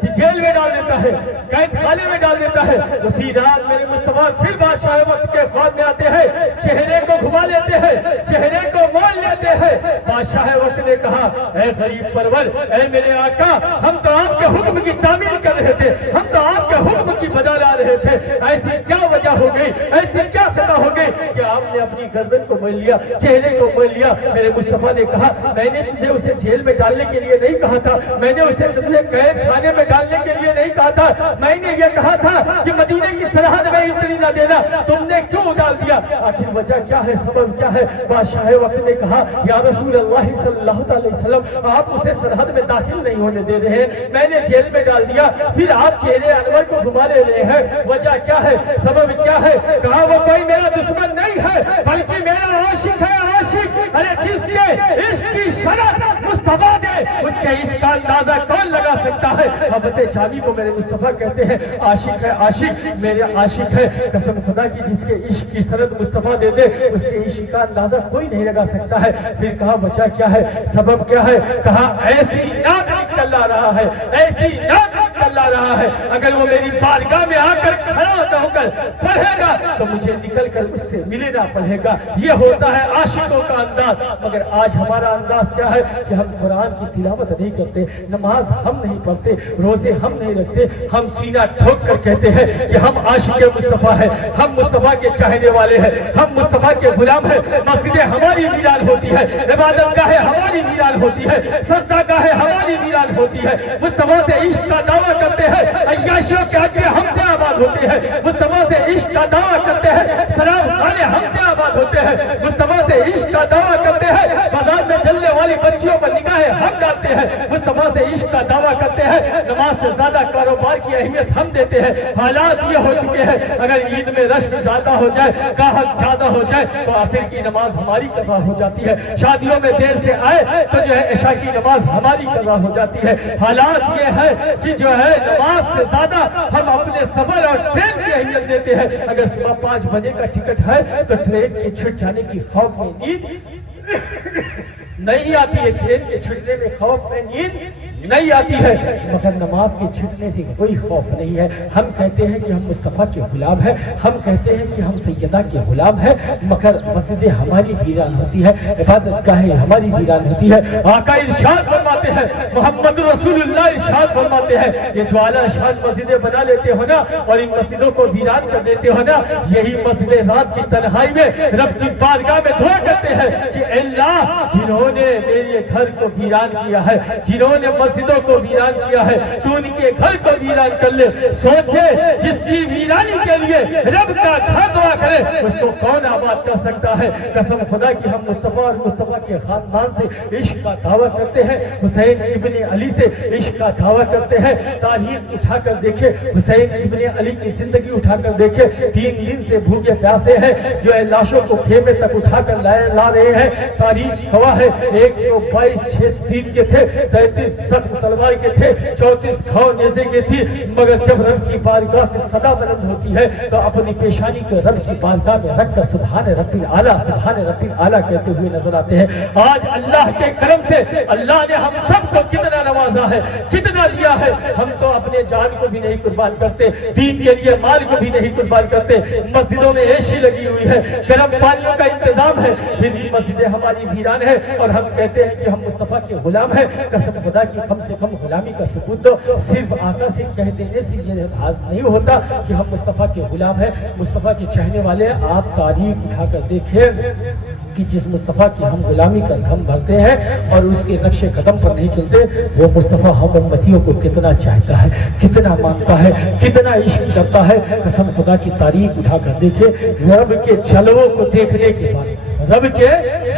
کہ جیل میں ڈال دیتا ہے، قید خانے میں ڈال دیتا ہے۔ اسی رات میرے مصطفیٰ پھر بادشاہ وقت کے خواب میں آتے ہیں، چہرے کو گھما لیتے ہیں، چہرے کو مول لیتے ہیں۔ بادشاہ وقت نے کہا اے غریب پرور، اے میرے آقا، ہم تو آپ کے حکم کی تعمیل کر رہے تھے، ہم تو آپ کے حکم کی بجا لا رہے تھے، ایسی کیا وجہ ہو گئی، ایسی کیا خطا ہو گئی کہ آپ نے اپنی گردن کو موڑ لیا، چہرے کو موڑ لیا؟ میرے مصطفیٰ نے کہا میں نے تجھے اسے جیل میں ڈالنے کے لیے نہیں کہا تھا، میں نے اسے تجھے قید خانے میں ڈالنے کے لیے نہیں کہا تھا، میں نے یہ کہا تھا کہ مدینے کی سرحد میں انٹری نہ دینا، تم نے کیوں ڈال دیا؟ آخر وجہ کیا ہے، سبب کیا ہے؟ بادشاہ وقت نے کہا یا رسول اللہ صلی اللہ علیہ وسلم، آپ اسے سرحد میں داخل نہیں ہونے دے رہے ہیں، میں نے جیل میں ڈال دیا، پھر آپ چہرے انور کو گھما لے رہے ہیں، وجہ کیا ہے، سبب کیا ہے؟ کہا وہ کوئی میرا دشمن نہیں ہے بلکہ میرا عاشق ہے، عاشق۔ ارے جس کے عشق کی شرط مصطفیٰ دے اس کے عشق کا اندازہ کون لگا سکتا ہے؟ حضرت جامی کو میرے مصطفیٰ کہتے ہیں عاشق ہے، عاشق میرے عاشق ہے، قسم خدا کی جس کے عشق کی شرط مصطفیٰ دے دے اس کے عشق کا اندازہ کوئی نہیں لگا سکتا ہے۔ پھر کہا وجہ کیا ہے، سبب کیا ہے؟ کہا ایسی ناک نکل رہا ہے، ایسی ناک نکل رہا ہے، اگر وہ میری بارگاہ میں آ کر کھڑا ہو کر پڑھے گا تو مجھے نکل کر اس سے ملنا پڑے گا۔ یہ ہوتا ہے عاشقوں کا انداز۔ مگر آج ہمارا انداز کیا ہے کہ ہم قرآن کی تلاوت نہیں کرتے، نماز ہم نہیں پڑھتے، روزے ہم نہیں رکھتے، ہم سینہ ٹھوک کر کہتے ہیں کہ ہم عاشق مصطفیٰ ہیں، ہم مصطفیٰ کے چاہنے والے ہیں، ہم مصطفیٰ کے غلام ہیں۔ مسجدیں ہماری ویران ہوتی ہے، عبادت گاہیں ہماری ویران ہوتی ہے، سجدہ گاہیں ہماری ویران ہوتی ہے، مصطفیٰ سے عشق کا دعویٰ کرتے ہیں، عیاشیوں کے آگے ہم سے آباد آباد ہوتی ہے، مصطفیٰ سے عشق کا دعویٰ کرتے ہیں، سلام خانے ہم سے آباد ہوتے ہیں، مصطفیٰ سے عشق کا دعویٰ کرتے ہیں، بازار میں چلنے والی بچیوں پر نگاہیں ہم ڈالتے ہیں، مصطفیٰ سے عشق کا دعویٰ کرتے ہیں، نماز سے زیادہ کاروبار کی اہمیت ہم دیتے ہیں۔ حالات یہ ہو چکے ہیں، اگر عید میں رشک زیادہ ہو جائے، گاہک زیادہ ہو جائے تو عصر کی نماز ہماری قضا ہو جاتی ہے، شادیوں میں دیر سے آئے تو جو ہے عشاء کی نماز ہماری قضا ہو جاتی ہے۔ حالات یہ ہے کہ جو ہے نماز سے زیادہ ہم اپنے سفر اور ٹرین کی اہمیت دیتے ہیں۔ اگر صبح 5 بجے کا ٹکٹ ہے تو ٹرین کے چھٹ جانے کی خوف میں نیند نہیں آتی ہے، ٹرین کے چھٹنے میں خوف میں نیند نہیں آتی ہے، مگر نماز کے چھٹنے سے کوئی خوف نہیں ہے۔ ہم کہتے ہیں کہ ہم مصطفیٰ کے غلام ہیں، ہم کہتے ہیں کہ ہم سیدہ کے غلام ہیں، مگر مسجدیں ہماری ویران ہوتی ہے، عبادت گاہیں ہماری ویران ہوتی ہے۔ آقا ارشاد فرماتے ہیں، محمد رسول اللہ ارشاد فرماتے ہیں، یہ جو اعلیٰ شان مسجدیں بنا لیتے ہو نا اور ان مسجدوں کو ویران کر دیتے ہو نا، یہی مسجدیں رات کی تنہائی میں رب کی بارگاہ میں دعا کرتے ہیں کہ اللہ جنہوں نے میرے گھر کو ویران کیا ہے، جنہوں نے مسجدوں کو ویران کیا ہے، تو ان کے گھر کو ویران کر لے۔ سوچے جس کی ویرانی کے لیے رب کا گھر دعا کرے اس کو کون آباد کر سکتا ہے۔ قسم خدا کی ہم مصطفیٰ اور مصطفیٰ کے خاندان سے عشق کا دعویٰ کرتے ہیں، حسین ابن علی سے عشق کا دعویٰ کرتے ہیں۔ تاریخ اٹھا کر دیکھے، حسین ابن علی کی زندگی اٹھا کر دیکھے، 3 دن سے بھوکے پیاسے ہیں، جو ہے لاشوں کو خیمے تک اٹھا کر لا رہے ہیں۔ تاریخ گواہ ہے 122 تیر کے تھے، 33 سخت تلوار کے تھے، 34 کھاؤ نیزے کے تھی، مگر جب رب کی بارگاہ سے صدا بلند ہوتی ہے تو اپنی پیشانی کو رب کی بارگاہ میں رکھ کر سبحان ربی اعلیٰ سبحان ربی اعلیٰ کہتے ہوئے نظر آتے ہیں۔ آج اللہ کے کرم سے اللہ نے ہم سب کو کتنا نوازا ہے، کتنا دیا ہے۔ ہم تو اپنے جان کو بھی نہیں قربان کرتے، دین کے لیے مال کو بھی نہیں قربان کرتے۔ مسجدوں میں اے سی لگی ہوئی ہے، گرم پانیوں کا انتظام ہے، پھر بھی مسجدیں ہماری ویران ہے اور ہم کہتے ہیں کہ ہم مصطفیٰ کے غلام ہیں۔ قسم خدا کی کم سے کم غلامی کا ثبوت دو۔ صرف آقا سے کہہ دینے سے یہ نہیں ہوتا کہ ہم مصطفیٰ کے غلام ہیں، مصطفیٰ کے چاہنے والے۔ آپ تاریخ اٹھا کر دیکھیں کہ جس مصطفیٰ کی ہم غلامی کا دم بھرتے ہیں اور اس کے نقش قدم پر نہیں چلتے، وہ مصطفیٰ ہم امتیوں کو کتنا چاہتا ہے، کتنا مانتا ہے، کتنا عشق کرتا ہے۔ قسم خدا کی تاریخ اٹھا کر دیکھیں، رب کے جلووں کو دیکھنے کے بعد، رب کے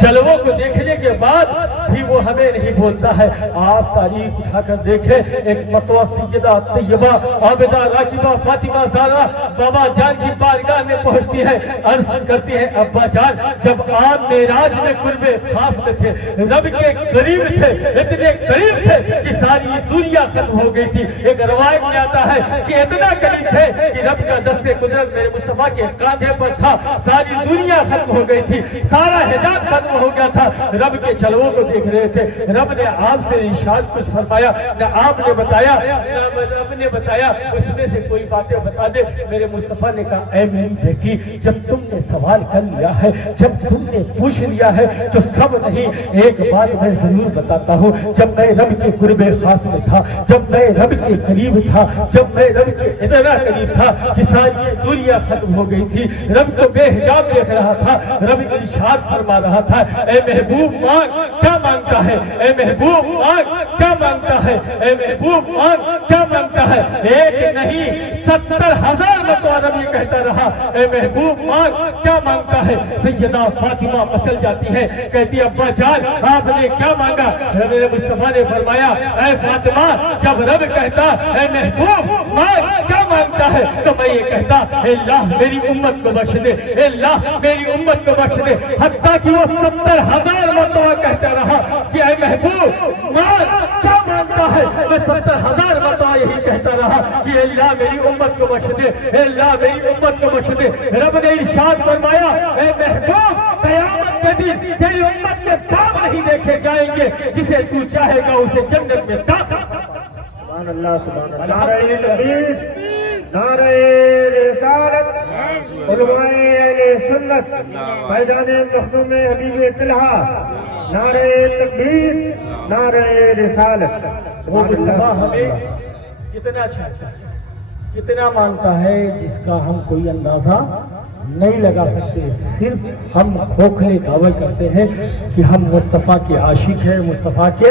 جلووں کو دیکھنے کے بعد بھی وہ ہمیں نہیں بولتا ہے۔ آپ تاریخ اٹھا کر دیکھیں، ایک مرتبہ سیدہ طیبہ عابدہ راکبہ فاطمہ زہرا بابا جان کی بارگاہ میں پہنچتی ہے، عرض کرتی ہے ابا جان جب آپ معراج میں قرب خاص میں تھے، رب کے قریب تھے، اتنے قریب تھے کہ ساری دنیا ختم ہو گئی تھی۔ ایک روایت میں آتا ہے کہ اتنا قریب تھے کہ رب کا دست قدرت میرے مصطفیٰ کے کاندھے پر تھا، ساری دنیا ختم ہو گئی تھی، سارا حجاز ختم ہو گیا تھا، رب کے جلووں کو دیکھ رہے تھے۔ رب نے آپ سے ارشاد کچھ فرمایا، نہ آپ نے بتایا نہ رب نے بتایا، اس میں سے کوئی باتیں بتا دے۔ میرے مصطفیٰ نے کہا اے میری بیٹی، جب تم نے سوال کر لیا ہے، جب تم نے پوچھ لیا ہے تو سب نہیں، ایک بات میں ضرور بتاتا ہوں، جب میں رب کے قرب خاص میں تھا، جب میں رب کے قریب تھا، جب میں رب کے اتنا قریب تھا کہ ساری دنیا ختم ہو گئی تھی، رب کو بے حجاب دیکھ رہا تھا، رب ارشاد فرما رہا تھا اے محبوب مانگ کیا مانگتا ہے، اے محبوب مانگ کیا مانگتا ہے، اے محبوب مانگ کیا مانگتا ہے۔ ایک نہیں 70,000 مرتبہ رب یہ کہتا رہا اے محبوب مانگ کیا مانگتا ہے۔ سیدہ فاطمہ مچل جاتی ہے، کہتی ہے ابا جان آپ نے کیا مانگا؟ میرے مصطفیٰ نے فرمایا اے فاطمہ جب رب کہتا اے محبوب مانگ کیا مانگتا ہے تو میں یہ کہتا اے اللہ میری امت کو بخش دے، اے اللہ میری امت کو بخش دے۔ حتیٰ کہ وہ 70,000 مرتبہ کہتا رہا کہ اے محبوب مانگ کیا مانگتا ہے، میں 70,000 مرتبہ یہی کہتا رہا کہ اے اللہ میری امت کو بخش دے، اے اللہ میری امت کو بخش دے۔ رب نے ارشاد فرمایا اے محبوب قیامت کے دن تیری امت کے پاپ نہیں دیکھے جائیں گے، جسے تو چاہے گا اسے جنت میں داخل۔ سبحان اللہ سبحان اللہ۔ نعرہ تکبیر، نعرہ رسالت، علماء اہل سنت، فیضان مخدوم حبیب طلحہ، نعرہ تکبیر، نعرہ رسالت۔ وہ مصطفیٰ ہمیں کتنا چاہتا ہے، کتنا مانتا ہے، جس کا ہم کوئی اندازہ نہیں لگا سکتے۔ صرف ہم کھوکھلے دعوے کرتے ہیں کہ ہم مصطفیٰ کے عاشق ہیں، مصطفیٰ کے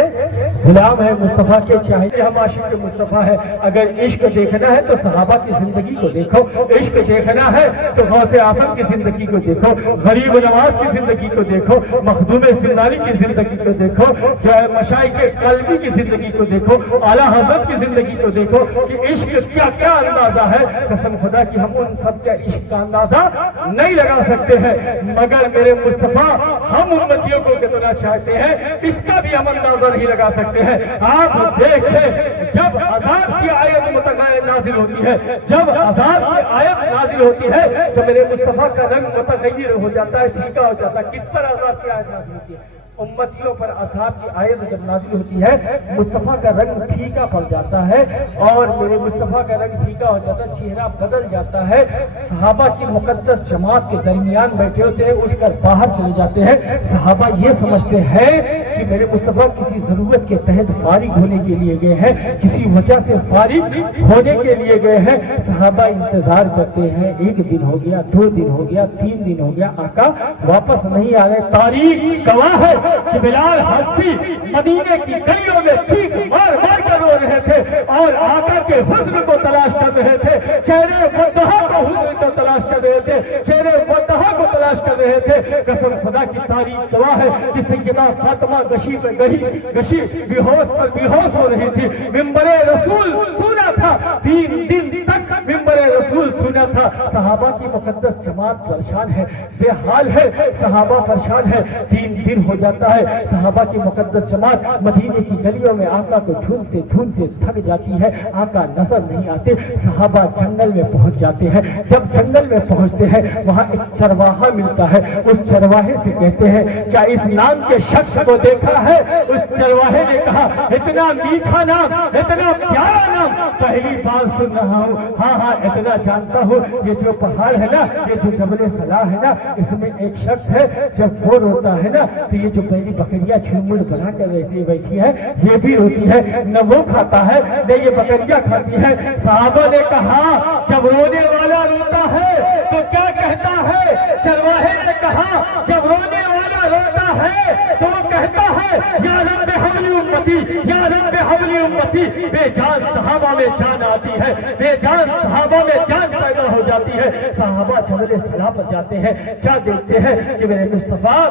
غلام ہے مصطفیٰ کے، چاہیے ہم عاشق مصطفیٰ ہے۔ اگر عشق دیکھنا ہے تو صحابہ کی زندگی کو دیکھو، عشق دیکھنا ہے تو غوث اعظم کی زندگی کو دیکھو، غریب نواز کی زندگی کو دیکھو، مخدوم سمنانی کی زندگی کو دیکھو، جو ہے مشائخ قلبی کی زندگی کو دیکھو، اعلیٰ حضرت کی زندگی کو دیکھو کہ عشق کیا کیا اندازہ ہے۔ قسم خدا کی ہم ان سب کا عشق کا اندازہ نہیں لگا سکتے ہیں، مگر میرے مصطفیٰ ہم امتیوں کو کتنا چاہتے ہیں اس کا بھی ہم اندازہ نہیں لگا سکتے ہیں۔ آپ دیکھیں جب عذاب کی آیت متغیر نازل ہوتی ہے، جب عذاب کی آیت نازل ہوتی ہے تو میرے مصطفیٰ کا رنگ متغیر ہو جاتا ہے، پھیکا ہو جاتا ہے۔ کس پر عذاب کی آیت نازل ہوتی ہے؟ امتیوں پر عذاب کی آیت جب نازل ہوتی ہے مصطفیٰ کا رنگ پھیکا پڑ جاتا ہے، اور میرے مصطفیٰ کا رنگ پھیکا ہو جاتا ہے، چہرہ بدل جاتا ہے۔ صحابہ کی مقدس جماعت کے درمیان بیٹھے ہوتے ہیں، اٹھ کر باہر چلے جاتے ہیں۔ صحابہ یہ سمجھتے ہیں کہ میرے مصطفیٰ کسی ضرورت کے تحت فارغ ہونے کے لیے گئے ہیں، کسی وجہ سے فارغ ہونے کے لیے گئے ہیں۔ صحابہ انتظار کرتے ہیں، ایک دن ہو گیا، 2 دن ہو گیا، 3 دن ہو گیا، آقا واپس نہیں آ رہے۔ تاریخ گواہ ہے کہ بلال حبشی مدینے کی گلیوں میں چیخ مار مار کر رو رہے تھے اور آقا کے حسن کو تلاش کر رہے تھے، چہرے وضحا کو حسن کو تلاش کر رہے تھے، چہرے وضحا کو تلاش کر رہے تھے۔ قسم خدا کی تاریخ گواہ ہے کہ سیدہ فاطمہ گشی پہ گشی بے ہوش ہو رہی تھی، منبر رسول سنا تھا، 3 دن تک منبر رسول سنا تھا۔ صحابہ کی مقدس جماعت پریشان ہے، بے حال ہے، صحابہ پریشان ہے۔ 3 دن ہو جاتا ہے، صحابہ کی مقدس جماعت مدینے کی گلیوں میں آقا کو ڈھونڈتے ڈھونڈتے تھک جاتی ہے، آقا نظر نہیں آتے۔ صحابہ جنگل میں پہنچ جاتے ہیں، جب جنگل میں پہنچتے ہیں وہاں ایک چرواہا ملتا ہے، اس چرواہے سے کہتے ہیں کیا اس نام کے شخص کو دیکھا ہے؟ اس چرواہے نے کہا اتنا میٹھا نام، اتنا پیارا نام پہلی بار سن رہا ہوں۔ ہاں ہاں اتنا جانتا ہوں، یہ جو پہاڑ ہے نا، یہ جو جبل صلاح ہے نا، اس میں ایک شخص ہے جب وہ روتا ہے نا تو یہ جو پہلی بکریاں چھلمڑ بنا کر بیٹھی ہے یہ بھی روتی ہے، نہ وہ کھاتا ہے نہ یہ بکریاں کھاتی ہے۔ صحابہ نے کہا جب رونے والا روتا ہے تو کیا کہتا ہے؟ چرواہے نے کہا جب رونے والا روتا ہے تو وہ کہتا ہے یا رب حملی امتی، یا رب حملی امتی۔ بے جان صحابہ میں جان آتی ہے، بے جان صحابہ میں جان پیدا ہو جاتی ہے۔ صحابہ جبل صلاح پر جاتے ہیں، کیا دیکھتے ہیں کہ میرے مصطفیٰ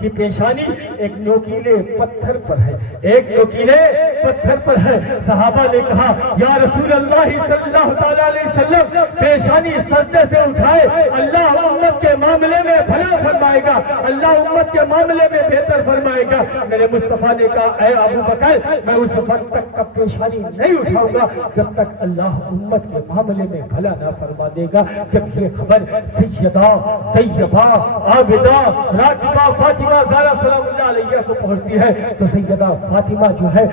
کی پیشانی ایک نوکیلے پتھر پر ہے، ایک نوکیلے پتھر پر ہے۔ صحابہ نے کہا یا رسول اللہ صلی اللہ تعالیٰ علیہ وسلم پیشانی سجدے سے اٹھائے، اللہ امت کے معاملے میں بھلا فرمائے گا، اللہ امت کے معاملے میں بہتر فرمائے گا۔ میرے مصطفیٰ نے کہا اے ابو بکر میں اس وقت تک کا پیشانی نہیں اٹھاؤں گا جب تک اللہ امت کے معاملے میں بھلا نہ فرما دے گا۔ جب یہ خبر سیدہ طیبہ عابدہ راکبہ فاطمہ زہرا سلام اللہ علیہ کو پہنچتی ہے تو سیدہ فاطمہ جو ہے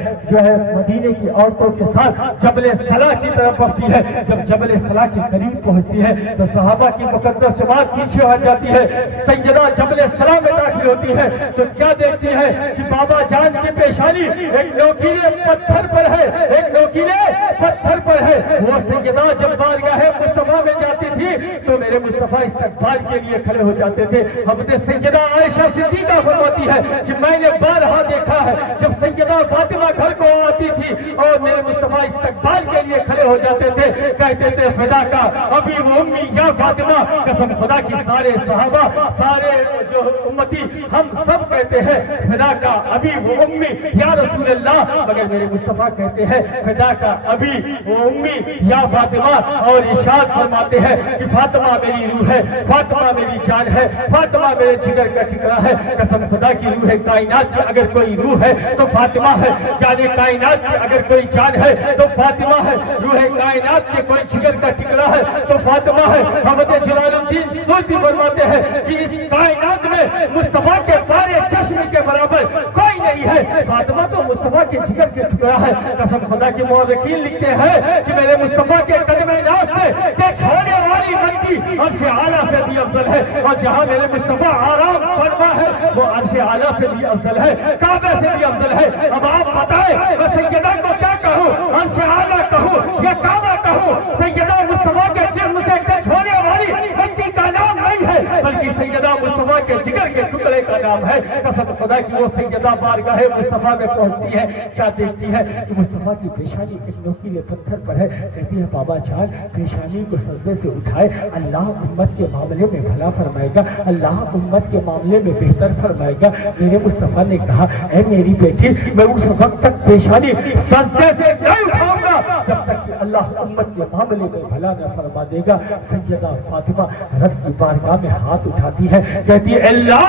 مدینے کی عورتوں کے ساتھ جبل صلاح کی طرف بڑھتی ہے۔ جب جبل صلاح کے قریب پہنچتی ہے تو صحابہ کی مقدس جماعت پیچھے ہٹ جاتی ہے، سیدہ جبل صلاح میں داخل ہوتی ہے تو کیا دیکھتی ہے کہ بابا جان کی پیشانی ایک نوکیلے پتھر پر ہے، ایک نوکیلے پتھر پر ہے۔ وہ سیدہ جب بارگاہ مصطفیٰ میں جاتی تھی تو میرے مصطفیٰ استقبال کے لیے کھڑے ہو جاتے تھے۔ حضرت سیدہ عائشہ صدیقہ فرماتی ہے کہ میں نے بارہا دیکھا ہے جب سیدہ فاطمہ گھر کو آتی تھی اور میرے مصطفیٰ استقبال کے لیے کھڑے ہو جاتے تھے، کہتے تھے فدا کا ابھی وہ امی یا فاطمہ۔ قسم خدا کی سارے صحابہ سارے جو امتی ہم سب کہتے ہیں فدا کا ابھی وہ امی یا رسول اللہ، مگر میرے مصطفیٰ کہتے ہیں فدا کا ابھی وہ امی یا فاطمہ، اور ارشاد فرماتے ہیں کہ فاطمہ میری روح ہے، فاطمہ میری جان ہے، فاطمہ میرے جگر کا ٹکڑا ہے۔ قسم خدا کی روح کائنات کی اگر کوئی روح ہے تو فاطمہ ہے، جان کائنات کی اگر کوئی جان ہے تو فاطمہ ہے، روح کائنات کے کوئی جگر کا ٹکڑا ہے تو فاطمہ ہے۔ حضرت جلال الدین سیوطی فرماتے ہیں کہ اس کائنات میں مصطفیٰ کے پارے چشم کے برابر کوئی نہیں ہے، فاطمہ تو مصطفیٰ کے جگر کے ٹکڑا ہے۔ قسم خدا کے مورخین لکھتے ہیں کہ میرے مصطفیٰ کے قدم ناز سے چھوڑنے والی بنتی عرش اعلیٰ سے بھی افضل ہے، اور جہاں میرے مصطفیٰ آرام فرما ہے وہ عرش اعلیٰ سے بھی افضل ہے، کعبہ سے بھی افضل ہے۔ اب آپ بتائیں میں سیدہ کو کیا کہوں، عرش اعلیٰ کہوں یا کعبہ کہوں؟ سیدہ مصطفیٰ کے جسم سے ٹچ ہونے والی بنتی کا نام نہیں ہے بلکہ سیدہ مصطفیٰ کے جگر کے ٹکڑے مرتبے کا نام ہے. قسم خدا کی وہ سیدہ بارگاہ مصطفیٰ میں پہنچتی ہے, کیا دیکھتی ہے کہ مصطفیٰ کی پیشانی ایک نوکیلے پتھر پر ہے. کہتی ہے بابا جان پیشانی کو سجدے سے اٹھائے, اللہ امت کے معاملے میں بھلا فرمائے گا, اللہ امت کے معاملے میں بہتر فرمائے گا. میرے مصطفیٰ نے کہا اے میری بیٹی میں اس وقت تک پیشانی سجدے سے نہیں اٹھاؤں گا جب تک کہ اللہ امت کے معاملے میں بھلا نہ فرما دے گا. سیدہ فاطمہ رب کی بارگاہ میں ہاتھ اٹھاتی ہے, کہتی ہے اللہ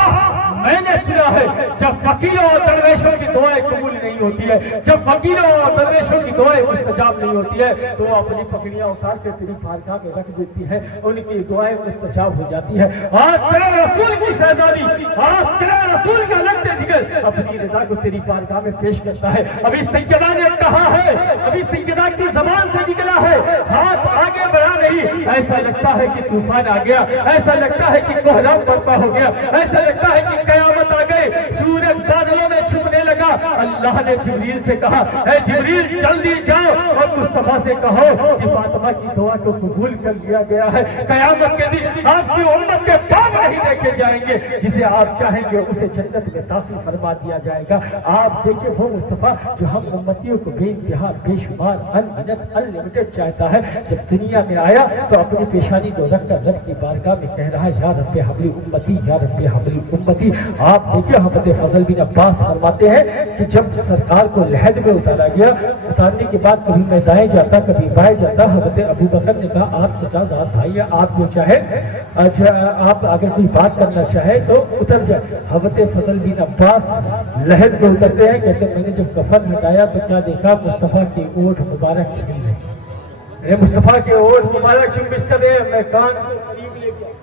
میں نے سنا ہے جب فقیروں اور درویشوں کی دعائیں قبول نہیں ہوتی ہے, جب فقیروں اور درویشوں کی دعائیں مستجاب نہیں ہوتی ہے تو وہ اپنی پگڑیاں اتار کے تیری بارگاہ میں رکھ دیتی ہے, ان کی دعائیں مستجاب ہو جاتی ہے. آج تیرے رسول کی شہزادی, آج تیرے رسول کا لگتے جگر اپنی رضا کو تیری بارگاہ میں پیش کرتا ہے. ابھی سیدہ نے کہا ہے, ابھی سیدہ کی زبان سے نکلا ہے, ہاتھ آگے بڑھا نہیں, ایسا لگتا ہے کہ طوفان آ گیا, ایسا لگتا ہے کہ کوہرام برپا ہو گیا, ایسا لگتا ہے کہ قیامت آ گئی, سورج بادلوں میں چھپنے لگا. اللہ نے جبریل سے کہا اے جبریل جلدی جاؤ اور مصطفیٰ سے کہو کہ فاطمہ کی دعا کو قبول کر لیا گیا ہے. قیامت کے دن آپ کی امت کے پاپ نہیں دیکھے جائیں گے, جسے آپ چاہیں گے اسے جنت میں داخل فرما دیا جائے گا. آپ دیکھیں وہ مصطفیٰ جو ہم امتیوں کو بے انتہا بے شمار انگنت انلمیٹڈ چاہتا ہے, جب دنیا میں آیا تو اپنی پیشانی کو رکھ کر رب کی بارگاہ میں کہہ رہا ہے یا رب حبلی امتی, یا رب حبلی امتی. آپ دیکھیں حضرت فضل بن عباس فرماتے ہیں کہ جب سرکار کو لحد میں اتارا گیا, اتارنے کے بعد کبھی میں دائیں جاتا کبھی بائیں جاتا, حضرت ابو بکر نے کہا آپ چچا زاد بھائی آپ جو چاہے آپ اگر کوئی بات کرنا چاہے تو اتر جائے. حضرت فضل بن عباس لحد میں اترتے ہیں, کہتے ہیں میں نے جب کفن ہٹایا تو کیا دیکھا مصطفیٰ کی اونٹ مبارک کھل رہی, مصطفیٰ کے اونٹ مبارک چمبش کر رہے ہیں. میں کان کو قریب لے گیا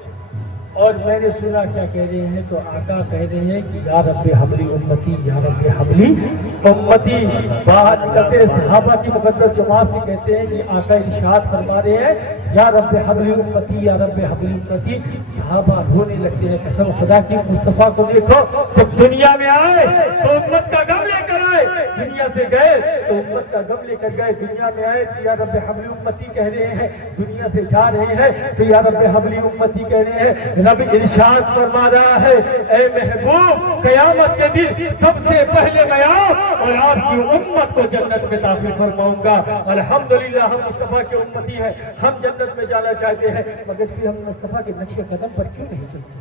اور میں نے سنا کیا کہہ رہے ہیں, تو آقا کہہ رہے ہیں کہ یا رب حبلی امتی, یا رب حبلی امتی. باہر نکلتے صحابہ کی مقدس جماعت سے کہتے ہیں کہ آقا ارشاد فرما رہے ہیں یا رب حبلی امتی, یا رب حبلی امتی. صحابہ رونے لگتے ہیں, قسم خدا کی مصطفیٰ کو دیکھو جب دنیا میں آئے تو امت کا غم لے کر آئے, دنیا سے گئے تو امت کا غم لے کر گئے. دنیا میں آئے تو یا رب حبلی امتی کہہ رہے ہیں, دنیا سے جا رہے ہیں تو یا رب حبلی امتی کہہ رہے ہیں. رب ارشاد فرما رہا ہے اے محبوب قیامت کے دن سب سے پہلے میں آپ اور آپ کی امت کو جنت میں داخل فرماؤں گا. الحمدللہ ہم مصطفیٰ کے امتی ہیں, ہم جنت میں جانا چاہتے ہیں, مگر پھر ہم مصطفیٰ کے نقش قدم پر کیوں نہیں چلتے؟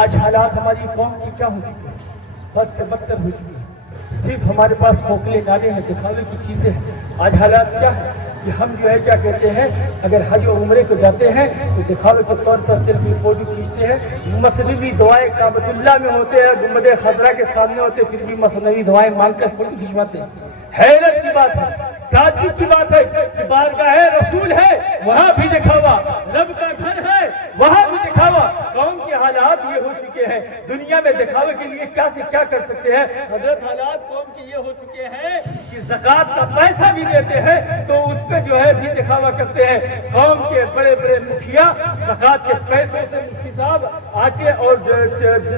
آج حالات ہماری قوم کی کیا ہو چکی ہے, بد سے بدتر ہو چکی ہے. صرف ہمارے پاس کھوکھلے گانے ہیں, دکھاوے کی چیزیں ہیں. آج حالات کیا ہے کہ ہم جو ہے کیا کہتے ہیں, اگر حج و عمرے کو جاتے ہیں تو دکھاوے کے طور پر صرف یہ فوٹو کھینچتے ہیں. مصنوعی دعائیں کعبۃ اللہ میں ہوتے ہیں, گنبد خضرا کے سامنے ہوتے, پھر بھی مصنوعی دعائیں مانگ کر فوٹو کھینچواتے ہیں. حیرت کی بات ہے, تعجب کی بات ہے کہ بارگاہ رسول ہے وہاں بھی دکھاوا, رب کا گھر ہے وہاں بھی دکھاوا. قوم کے حالات یہ ہو چکے ہیں, دنیا میں دکھاوے کے لیے کیا سے کیا کر سکتے ہیں. حضرت حالات قوم کے یہ ہو چکے ہیں کہ زکوٰۃ کا پیسہ بھی دیتے ہیں تو اس پہ جو ہے بھی دکھاوا کرتے ہیں. قوم کے بڑے بڑے مکھیا زکوٰۃ کے پیسے سے مفتی صاحب آٹے اور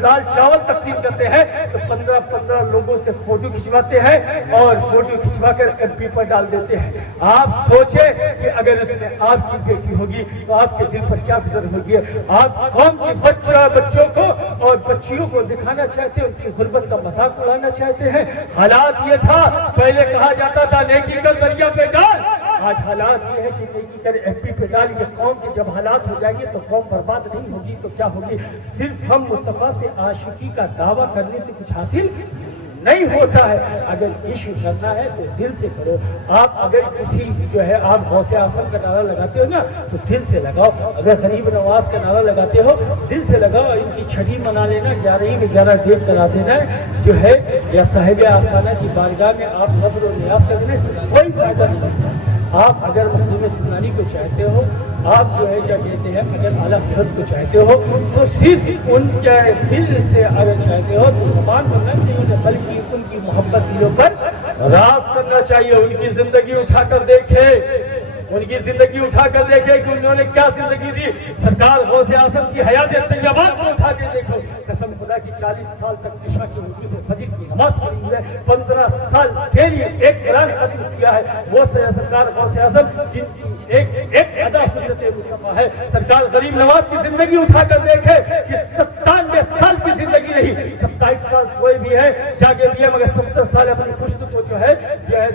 دال چاول تقسیم کرتے ہیں تو 15 لوگوں سے فوٹو کھنچواتے ہیں اور فوٹو کھنچوا کر MP پر ڈال دیتے ہیں. آپ سوچیں کہ اگر اس میں آپ کی بیٹی ہوگی تو آپ کے دل پر کیا گزر ہوگی. آپ قوم کے بچوں کو اور بچیوں کو دکھانا چاہتے ہیں, ان کی غربت کا مذاق اڑانا چاہتے ہیں. حالات یہ تھا, پہلے کہا جاتا تھا نیکی کر دریا پہ ڈال, آج حالات یہ ہے کہ نیکی کر MP پہ ڈال. یہ قوم کے جب حالات ہو جائیں گے تو قوم برباد نہیں ہوگی تو کیا ہوگی. صرف ہم مصطفیٰ سے عاشقی کا دعویٰ کرنے سے کچھ حاصل نہیں ہوتا ہے. اگر عشق کرنا ہے تو دل سے کرو. آپ اگر کسی جو ہے آپ غوث اعظم کا نعرہ لگاتے ہو نا تو دل سے لگاؤ. اگر غریب نواز کا نعرہ لگاتے ہو دل سے لگاؤ. ان کی چھڑی منا لینا, 11 میں 11 ڈیٹ کرا دینا جو ہے, یا صاحب آستانہ کی بارگاہ میں آپ نظر و نیاز کر دینے سے کوئی فائدہ نہیں ہوتا. آپ اگر مخدوم سمنانی کو چاہتے ہو, آپ جو ہے کیا کہتے ہیں اگر اعلیٰ حضرت کو چاہتے ہو تو صرف ان کے دل سے اگر چاہتے ہو تو زبان بننا چاہیے, بلکہ ان کی محبت دلوں پر راز کرنا چاہیے. ان کی زندگی اٹھا کر دیکھے, ان کی زندگی اٹھا کر دیکھے کہ انہوں نے کیا زندگی دی. سرکار غوث اعظم کی حیات طیبہ کو اٹھا کے دیکھو. قسم خدا کی 40 سال تک عشاء کی وضو سے فجر کی نماز پڑھی ہوئی ہے. 15 سال ڈیلی ایک قرآن ختم کیا ہے. وہ سرکار غوث اعظم جن کی ایک ادا سنت مصطفیٰ ہے. سرکار غریب نواز کی زندگی اٹھا کر دیکھے کہ 97 سال کی زندگی رہی. 27 سال کوئی بھی ہے جاگے بھی ہے مگر 70 سال اپنی پشت کو جو ہے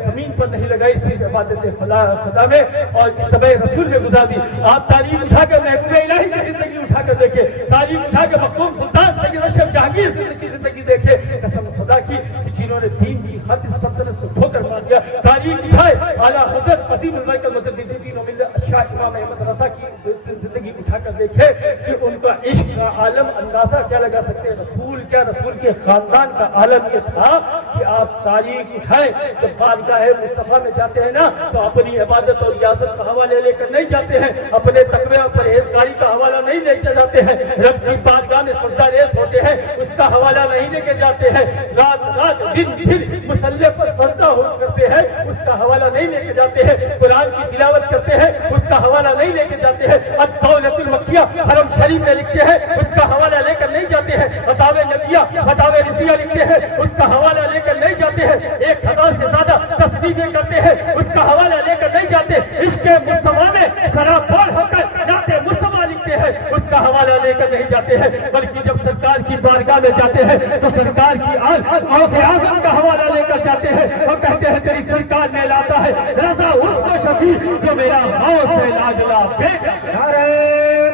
زمین پر نہیں لگائی, صرف عبادت خدا میں اور اتباع رسول میں گزار دی. آپ تعلیم اٹھا کر محبوب الہی کی زندگی اٹھا کر دیکھے. تعلیم اٹھا کر مخدوم سلطان سید اشرف جہانگیر کی زندگی دیکھے. قسم خدا کی کہ جنہوں نے دین کی خاطر سلطنت کو ٹھوکر مار دیا. تعلیم اٹھائے اعلیٰ حضرت عظیم البرکت مجدد دین و ملت شاہ امام احمد رضا کی زندگی اٹھا کر دیکھے کہ ان کا عشق کا عالم اندازہ کیا لگا سکتے ہیں. رسول کیا, رسول کے خاندان کا عالم یہ تھا کہ آپ تاریخ اٹھائیں. جب بارگاہ مصطفیٰ میں جاتے ہیں نا تو اپنی عبادت اور ریاضت کا حوالہ لے کر نہیں جاتے ہیں, اپنے تقوی اور پرہیزگاری کا حوالہ نہیں لے کے جاتے ہیں. رب کی بارگاہ میں سجدہ ریز ہوتے ہیں اس کا حوالہ نہیں لے کے جاتے ہیں. رات رات دن دن مصلی پر سجدہ کرتے ہیں اس کا حوالہ نہیں لے کے جاتے ہیں. قرآن کی تلاوت کرتے ہیں اس کا حوالہ نہیں لے کے جاتے ہیں. الدولۃ المکیہ حرم شریف میں لکھتے ہیں اس کا حوالہ لے کر نہیں جاتے ہیں. فتاوی نبیہ فتاوی رضیہ لکھتے ہیں اس کا حوالہ لے کر نہیں جاتے ہیں. 1000 سے زیادہ تصنیفیں کرتے ہیں اس کا حوالہ لے کر نہیں جاتے. عشق مصطفیٰ میں سراپور ہو کر نعت مصطفیٰ لکھتے ہیں اس کا حوالہ لے کر نہیں جاتے ہیں. بلکہ جب سرکار کی بارگاہ میں جاتے ہیں تو سرکار کی غوث اعظم کا حوالہ لے کر جاتے ہیں اور کہتے ہیں تیری سرکار میں لاتا ہے رضا اس کو شفیع جو میرا غوث لاڈلا بیٹا. نعرہ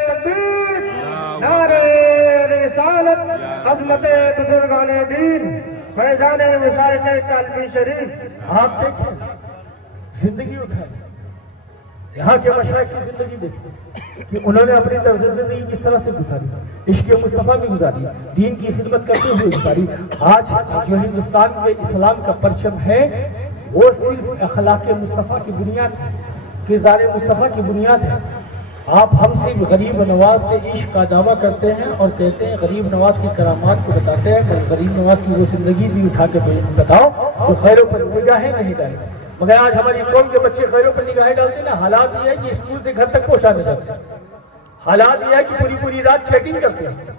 تکبیر, نعرہ رسالت, عظمت بزرگان دین, فیضان مشارق قلبی شریف. آپ دیکھیں زندگی اٹھائیں, یہاں کے مشائخ کی زندگی دیکھیں کہ انہوں نے اپنی طرز زندگی کس طرح سے گزاری, عشق مصطفیٰ میں گزاری, دین کی خدمت کرتے ہوئے گزاری. آج جو ہندوستان میں اسلام کا پرچم ہے وہ صرف اخلاق مصطفیٰ کی بنیاد ہے, کردار مصطفیٰ کی بنیاد ہے. آپ ہم صرف غریب نواز سے عشق کا دعویٰ کرتے ہیں اور کہتے ہیں غریب نواز کی کرامات کو بتاتے ہیں, پر غریب نواز کی وہ زندگی بھی اٹھا کے بتاؤ جو خیروں پر نگاہیں نہیں ڈالے. مگر آج ہماری قوم کے بچے خیروں پر نگاہیں ڈالتے ہیں نا. حالات یہ ہے کہ اسکول سے گھر تک پہنچانے جاتے ہیں. حالات یہ ہے کہ پوری رات چیٹنگ کرتے ہیں,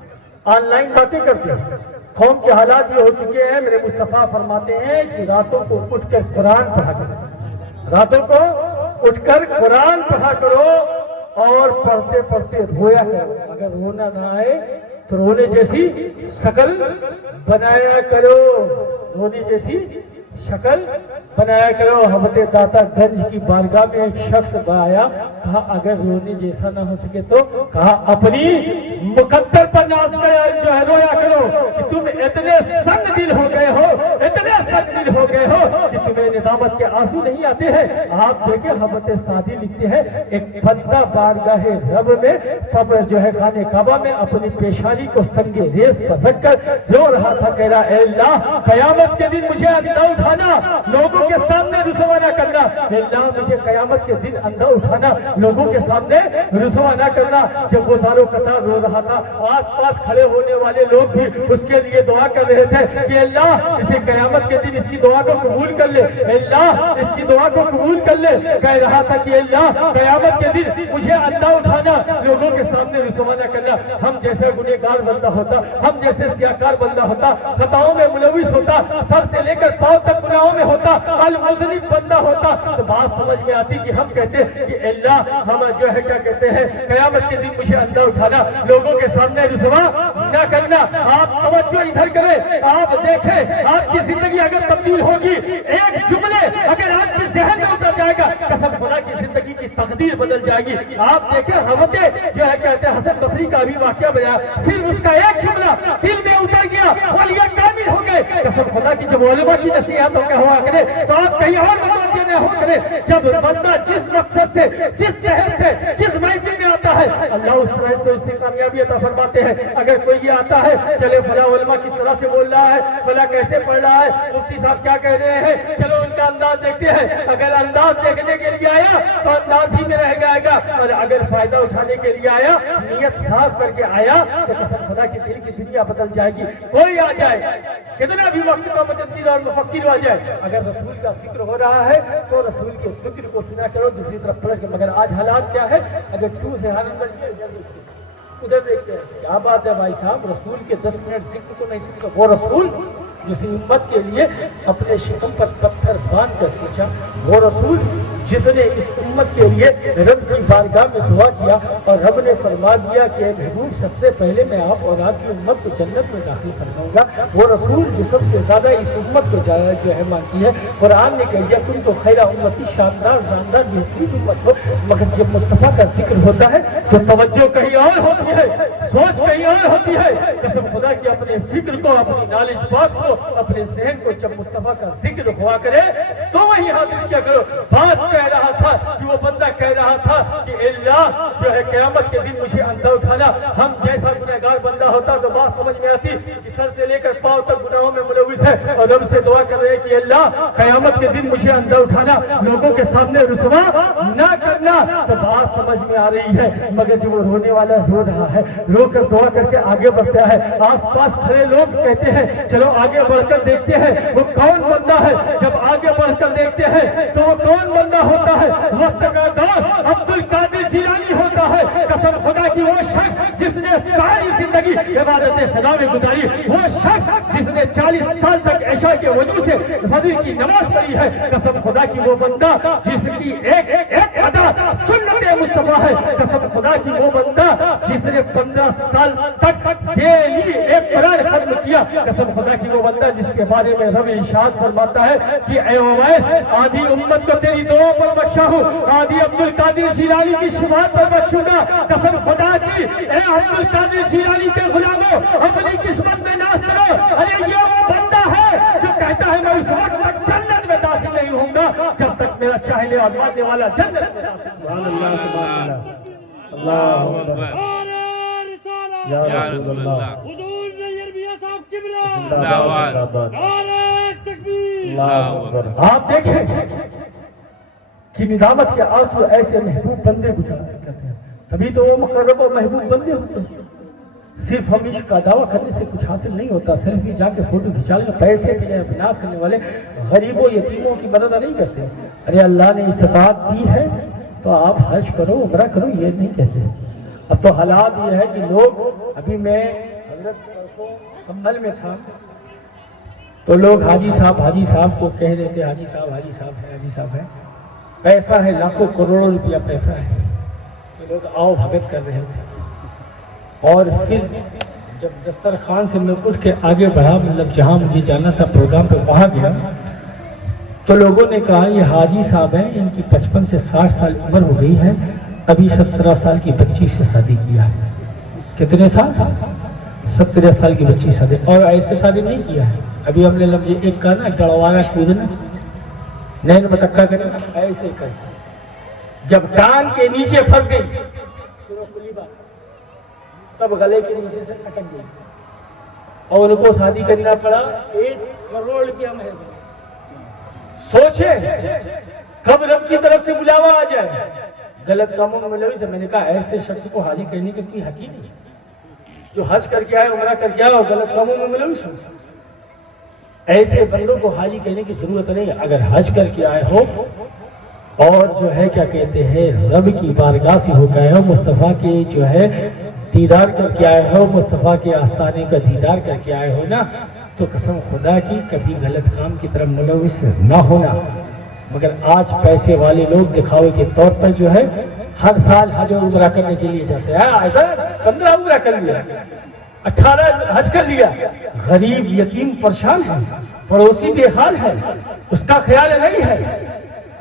آن لائن باتیں کرتے ہیں. قوم کے حالات یہ ہو چکے ہیں. میرے مصطفیٰ فرماتے ہیں کہ راتوں کو اٹھ کر قرآن پڑھا کرو, راتوں کو اٹھ کر قرآن پڑھا کرو اور پڑھتے پڑھتے رویا کرو. اگر رونا نہ آئے تو رونے جیسی شکل بنایا کرو, رونے جیسی شکل بنایا کرو. حضرت داتا گنج کی بارگاہ میں ایک شخص آیا, کہا اگر رونے جیسا نہ ہو سکے تو کہا اپنی مقدر پر ناز کرے جو ہے رویا کرو کہ تم اتنے سنگ دل ہو گئے ہو, اتنے سنگ دل ہو گئے ہو کہ تمہیں ندامت کے آنسو نہیں آتے ہیں. آپ دیکھیں حضرت سعدی لکھتے ہیں ایک بندہ بارگاہ رب میں جو ہے خانہ کعبہ میں اپنی پیشانی کو سنگ ریز پر رکھ کر رو رہا تھا, کہہ رہا اے اللہ قیامت کے دن مجھے اندھا اٹھانا, لوگوں کے سامنے رسوا نہ کرنا. اے اللہ مجھے قیامت کے دن اندھا اٹھانا, لوگوں کے سامنے رسوا نہ کرنا. جب وہ زاروں قطار رو رہا تھا آس پاس کھڑے ہونے والے لوگ بھی اس کے لیے دعا کر رہے تھے کہ اللہ اسے قیامت کے دن اس کی دعا کو قبول کر لے, اللہ اس کی دعا کو قبول کر لے. کہہ رہا تھا کہ اللہ قیامت کے دن مجھے اندھا اٹھانا, لوگوں کے سامنے رسوا نہ کرنا. ہم جیسے گنہگار بندہ ہوتا, ہم جیسے سیاکار بندہ ہوتا, خطاؤں میں ملوث ہوتا, سر سے لے کر پاؤں تک گناہوں میں ہوتا, المذنب بندہ ہوتا, تو بات سمجھ میں آتی کہ ہم کہتے کہ اللہ ہم جو ہے کیا کہتے ہیں قیامت کے دن مجھے اندھا اٹھانا, لوگوں کے سامنے رسوا نہ کرنا. آپ توجہ ادھر کریں, آپ دیکھیں آپ کی زندگی اگر تبدیل ہوگی, ایک جملے اگر آپ کے ذہن میں اتر جائے گا, قسم خدا کی زندگی کی تقدیر بدل جائے گی. آپ دیکھیں حضرت جو ہے کہتے ہیں حسن بصری کا بھی واقعہ بیان, صرف اس کا ایک جملہ دل میں اتر گیا, ولی کامل ہو گئے. قسم خدا کی جب علماء کی نصیحتوں کا ہوا کرے تو آپ کہیں اور متوجہ نہ ہو کرے. جب بندہ جس مقصد سے, جس تحت سے, جس محفل میں آتا ہے اللہ اس طرح سے اسے کامیابی عطا فرماتے ہیں. اگر کوئی یہ آتا ہے چلے فلاں علماء کس طرح سے بول رہا ہے, فلاں کیسے پڑھ رہا ہے, مفتی صاحب کیا کہہ رہے ہیں, چلو ان کا انداز دیکھتے ہیں. اگر انداز دیکھنے کے لیے آیا تو انداز ہی میں رہ جائے گا, اور اگر فائدہ اٹھانے کے لیے آیا, نیت صاف کر کے آیا, تو قسم خدا کی دل کی دنیا بدل جائے گی. کوئی آ جائے کتنا بھی وقت کا مجدد اور مفکر آ جائے, اگر رسول کا ذکر ہو رہا ہے تو رسول کے ذکر کو سنا کرو دوسری طرف پلٹ کے. مگر آج حالات کیا ہے؟ اگر ٹو سے ادھر دیکھتے ہیں. کیا بات ہے بھائی صاحب, رسول کے 10 منٹ ذکر کو نہیں سنتے. وہ رسول جس امت کے لیے اپنے شکم پر پتھر باندھ کر سینچا, وہ رسول جس نے اس امت کے لیے رب کی بارگاہ میں دعا کیا اور رب نے فرما دیا کہ اے محبوب سب سے پہلے میں آپ اور آپ کی امت کو جنت میں داخل فرماؤں گا. وہ رسول جو سب سے زیادہ اس امت کو جو ہے مانتی ہے. قرآن نے کہہ دیا تم تو خیر امتی, شاندار شاندار بہترین امت ہو. مگر جب مصطفیٰ کا ذکر ہوتا ہے تو توجہ کہیں اور ہوتی ہے, سوچ کہیں اور ہوتی ہے. قسم خدا کی اپنے فکر کو, اپنی نالج باکس کو, اپنے ذہن کو جب مصطفیٰ کا ذکر ہوا کرے تو وہی حاضر کیا کرو. بات کہہ رہا تھا کہ وہ بندہ کہہ رہا تھا کہ اللہ جو ہے قیامت کے دن مجھے اندھا اٹھانا. ہم جیسا گنہگار بندہ ہوتا تو بات سمجھ میں آتی کہ سر سے لے کر پاؤں تک گناہوں میں ملوث ہے اور رب سے دعا کر رہے کہ اللہ قیامت کے دن مجھے اندھا اٹھانا, لوگوں کے سامنے رسوا نہ کرنا. تو بات سمجھ میں آ رہی ہے. مگر جو وہ رونے والا رو رہا ہے, رو کر دعا کر کے آگے بڑھتا ہے. آس پاس کھڑے لوگ کہتے ہیں چلو آگے بڑھ کر دیکھتے ہیں وہ کون بندہ ہے. جب آگے بڑھ کر دیکھتے ہیں تو وہ کون بندہ ہوتا ہے. وقت کا دور عبد القادر جیلانی ہوتا ہے. قسم خدا کی وہ شخص جس نے ساری زندگی عبادت خدا میں گزاری, وہ شخص جس نے 40 سال تک عشاء کے وضو سے فجر کی نماز پڑھی ہے. قسم خدا کی وہ بندہ جس کی ایک ادا سنت مصطفیٰ ہے. قسم خدا کی وہ بندہ جس نے 15 سال تک ڈیلی ایک قرآن ختم کیا. قسم خدا کی وہ بندہ جس کے بارے میں رب ارشاد فرماتا ہے کہ اے اویس آدھی امت کو تیری دعاؤں پر بخشا ہوں, آدھی عبد القادر جیلانی کی شفاعت پر بخشوں گا. قسم خدا کی اے عبد القادر جیلانی کے غلاموں اپنی قسمت میں ناز کرو. ارے یہ وہ بندہ ہے جو کہتا ہے میں اس وقت تک جنت میں داخل نہیں ہوں گا جب تک میرا چاہنے اور ماننے والا جنت میں داخل. اللہ اکبر, یا رسول اللہ, حضور نیربیہ صاحب کبلا زندہ باد. نعرہ تکبیر. اللہ اکبر. آپ دیکھیں کہ نظامت کے آنسو ایسے محبوب بندے گزارا کرتے ہیں, تبھی تو وہ مقرب و محبوب بندے ہوتے ہیں. صرف ہم عشق کا دعویٰ کرنے سے کچھ حاصل نہیں ہوتا. سیلفی جا کے فوٹو کھینچا لیں, پیسے کے لیے بناس کرنے والے غریبوں یتیموں کی مدد نہیں کرتے. ارے اللہ نے استطاعت دی ہے تو آپ حج کرو, عمرہ کرو, یہ نہیں کہتے. اب تو حالات یہ ہے کہ لوگ, ابھی میں حضرت سنبھل میں تھا تو لوگ حاجی صاحب کو کہہ رہے تھے حاجی صاحب ہے, پیسہ ہے لاکھوں کروڑوں روپیہ پیسہ ہے. تو لوگ آؤ بھگت کر رہے تھے. اور پھر جب دسترخوان سے میں اٹھ کے آگے بڑھا, مطلب جہاں مجھے جانا تھا پروگرام پہ وہاں گیا, تو لوگوں نے کہا یہ حاجی صاحب ہیں, ان کی 55 سے 60 سال عمر ہو گئی ہے, ابھی 17 سال کی بچی سے شادی کیا ہے. کتنے سال؟ 17 سال کی بچی شادی, اور ایسے شادی نہیں کیا ہے. ابھی ہم نے لمحے ایک کہا نا ڈڑوانا کودنا, نین متکا کرنا, ایسے ہی کر جب کان کے نیچے پھنس گئی تب گلے کے نیچے سے اٹک گئی اور ان کو شادی کرنا پڑا 1 کروڑ روپیہ مہنگا. سوچے کب رب کی طرف سے بلاوا آ جائے. غلط کاموں میں ملوث ہے. میں نے کہا ایسے شخص کو حاجی کہنے کی کوئی حق ہی نہیں, جو حج کر کے آئے, عمرہ کر کے آئے اور غلط کاموں میں ملوث ہو. ایسے بندوں کو حاجی کہنے کی ضرورت نہیں. اگر حج کر کے آئے ہو اور جو ہے کیا کہتے ہیں رب کی بارگاہ سے ہو گئے ہو, مصطفیٰ کے جو ہے دیدار کر کے آئے ہو, مصطفیٰ کے آستانے کا دیدار کر کے آئے ہو نا, تو قسم خدا کی کبھی غلط کام کی طرف ملوث نہ ہونا. مگر آج پیسے والے لوگ دکھاوے کے طور پر جو ہے ہر سال حج و عمرہ کرنے کے لیے جاتے ہیں. 15 عمرہ کر لیا, 18 حج کر لیا. غریب یتیم پریشان ہے, پڑوسی بے حال ہے, اس کا خیال نہیں ہے.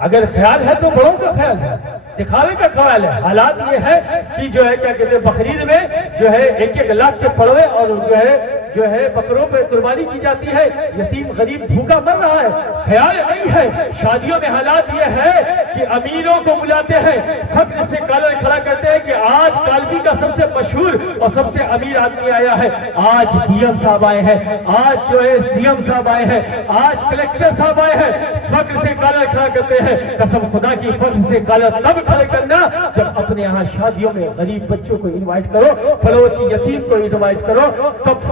اگر خیال ہے تو بڑوں کا خیال ہے, دکھاوے کا خیال ہے. حالات یہ ہے کہ جو ہے کیا کہتے ہیں بقرعید میں جو ہے 1-1 لاکھ کے پڑوے اور جو ہے بکروں پہ قربانی کی جاتی ہے. یتیم غریب بھوکا مر رہا ہے, خیال نہیں ہے. شادیوں میں حالات یہ ہے کہ امیروں کو بلاتے ہیں, فخر سے کالر کھڑا کرتے ہیں کہ آج کالپی کا سب سے مشہور اور سب سے امیر آدمی آیا ہے, آج ڈی ایم صاحب آئے ہیں, آج جو ہے ڈی ایم صاحب آئے ہیں, آج کلیکٹر صاحب آئے ہیں. فخر سے کالر کھڑا کرتے ہیں. قسم خدا کی فخر سے کالر تب کھڑے کرنا جب اپنے یہاں شادیوں میں غریب بچوں کو انوائٹ کرو, پڑوسی یتیم کو انوائٹ کرو, تب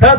10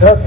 10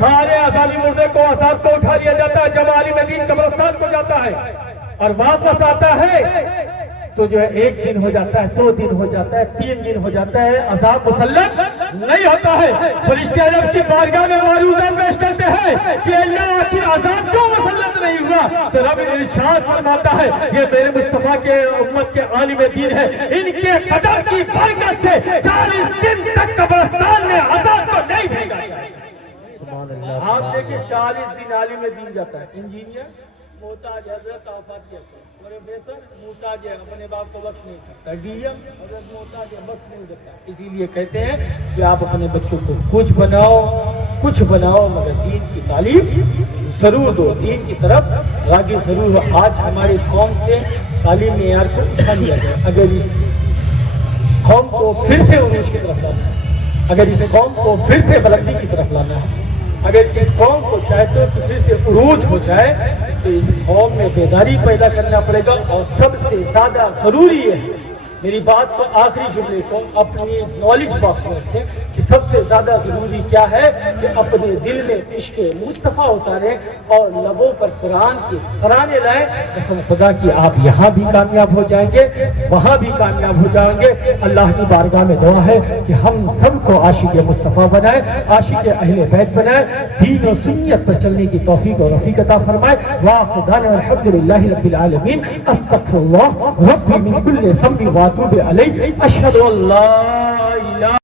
سارے آزادی مردے کو آزاد کو اٹھا لیا جاتا ہے، جب عالم دین قبرستان کو جاتا ہے اور واپس آتا ہے تو جو ہے 1 دن ہو جاتا ہے، 2 دن ہو جاتا ہے، 3 دن ہو جاتا ہے، عذاب مسلط نہیں ہوتا ہے۔ فرشتے رب کی بارگاہ میں معروضہ پیش کرتے ہیں کہ اللہ آخر عذاب کیوں مسلط نہیں ہوا؟ تو رب ارشاد فرماتا ہے یہ میرے مصطفیٰ کے امت کے عالم دین ہے، ان کے قدم کی برکت سے 40 دن تک قبرستان میں عذاب کو نہیں بھیجا جائے۔ سبحان اللہ۔ آپ دیکھیں 40 دن عالم دین جاتا ہے، انجینئر محتاج حضرت آفات کہتے ہیں، پروفیسر محتاج ہے، اپنے باپ کو بخش نہیں سکتا، ڈی ایم حضرت محتاج ہے، بخش نہیں سکتا۔ اسی لیے کہتے ہیں کہ آپ اپنے بچوں کو کچھ بناؤ مگر دین کی تعلیم ضرور دو، دین کی طرف راغب ضرور ہو۔ آج ہماری قوم سے تعلیم معیار کو اٹھا لیا جائے، اگر اس قوم کو پھر سے عروج کی طرف لانا ہے، اگر اس قوم کو پھر سے بلندی کی طرف لانا ہے، اگر اس قوم کو چاہتے ہو کہ پھر سے عروج ہو جائے تو اس قوم میں بیداری پیدا کرنا پڑے گا، اور سب سے زیادہ ضروری ہے، میری بات کو آخری جملے کو اپنی نالج باکس میں رکھیں کہ سب سے زیادہ ضروری کیا ہے کہ اپنے دل میں عشق مصطفیٰ اتاریں اور لبوں پر قرآن کے ترانے لائیں۔ قسم خدا کی آپ یہاں بھی کامیاب ہو جائیں گے، وہاں بھی کامیاب ہو جائیں گے۔ اللہ کی بارگاہ میں دعا ہے کہ ہم سب کو عاشق مصطفیٰ بنائے، عاشق اہل بیت بنائے، دین و سنت پر چلنے کی توفیق اور رفیق عطا فرمائے۔ وآخر دعوانا الحمدللہ رب العالمین، استغفر اللہ ربی من کل ذنب واتوب علیہ، اشہد ان لا الہ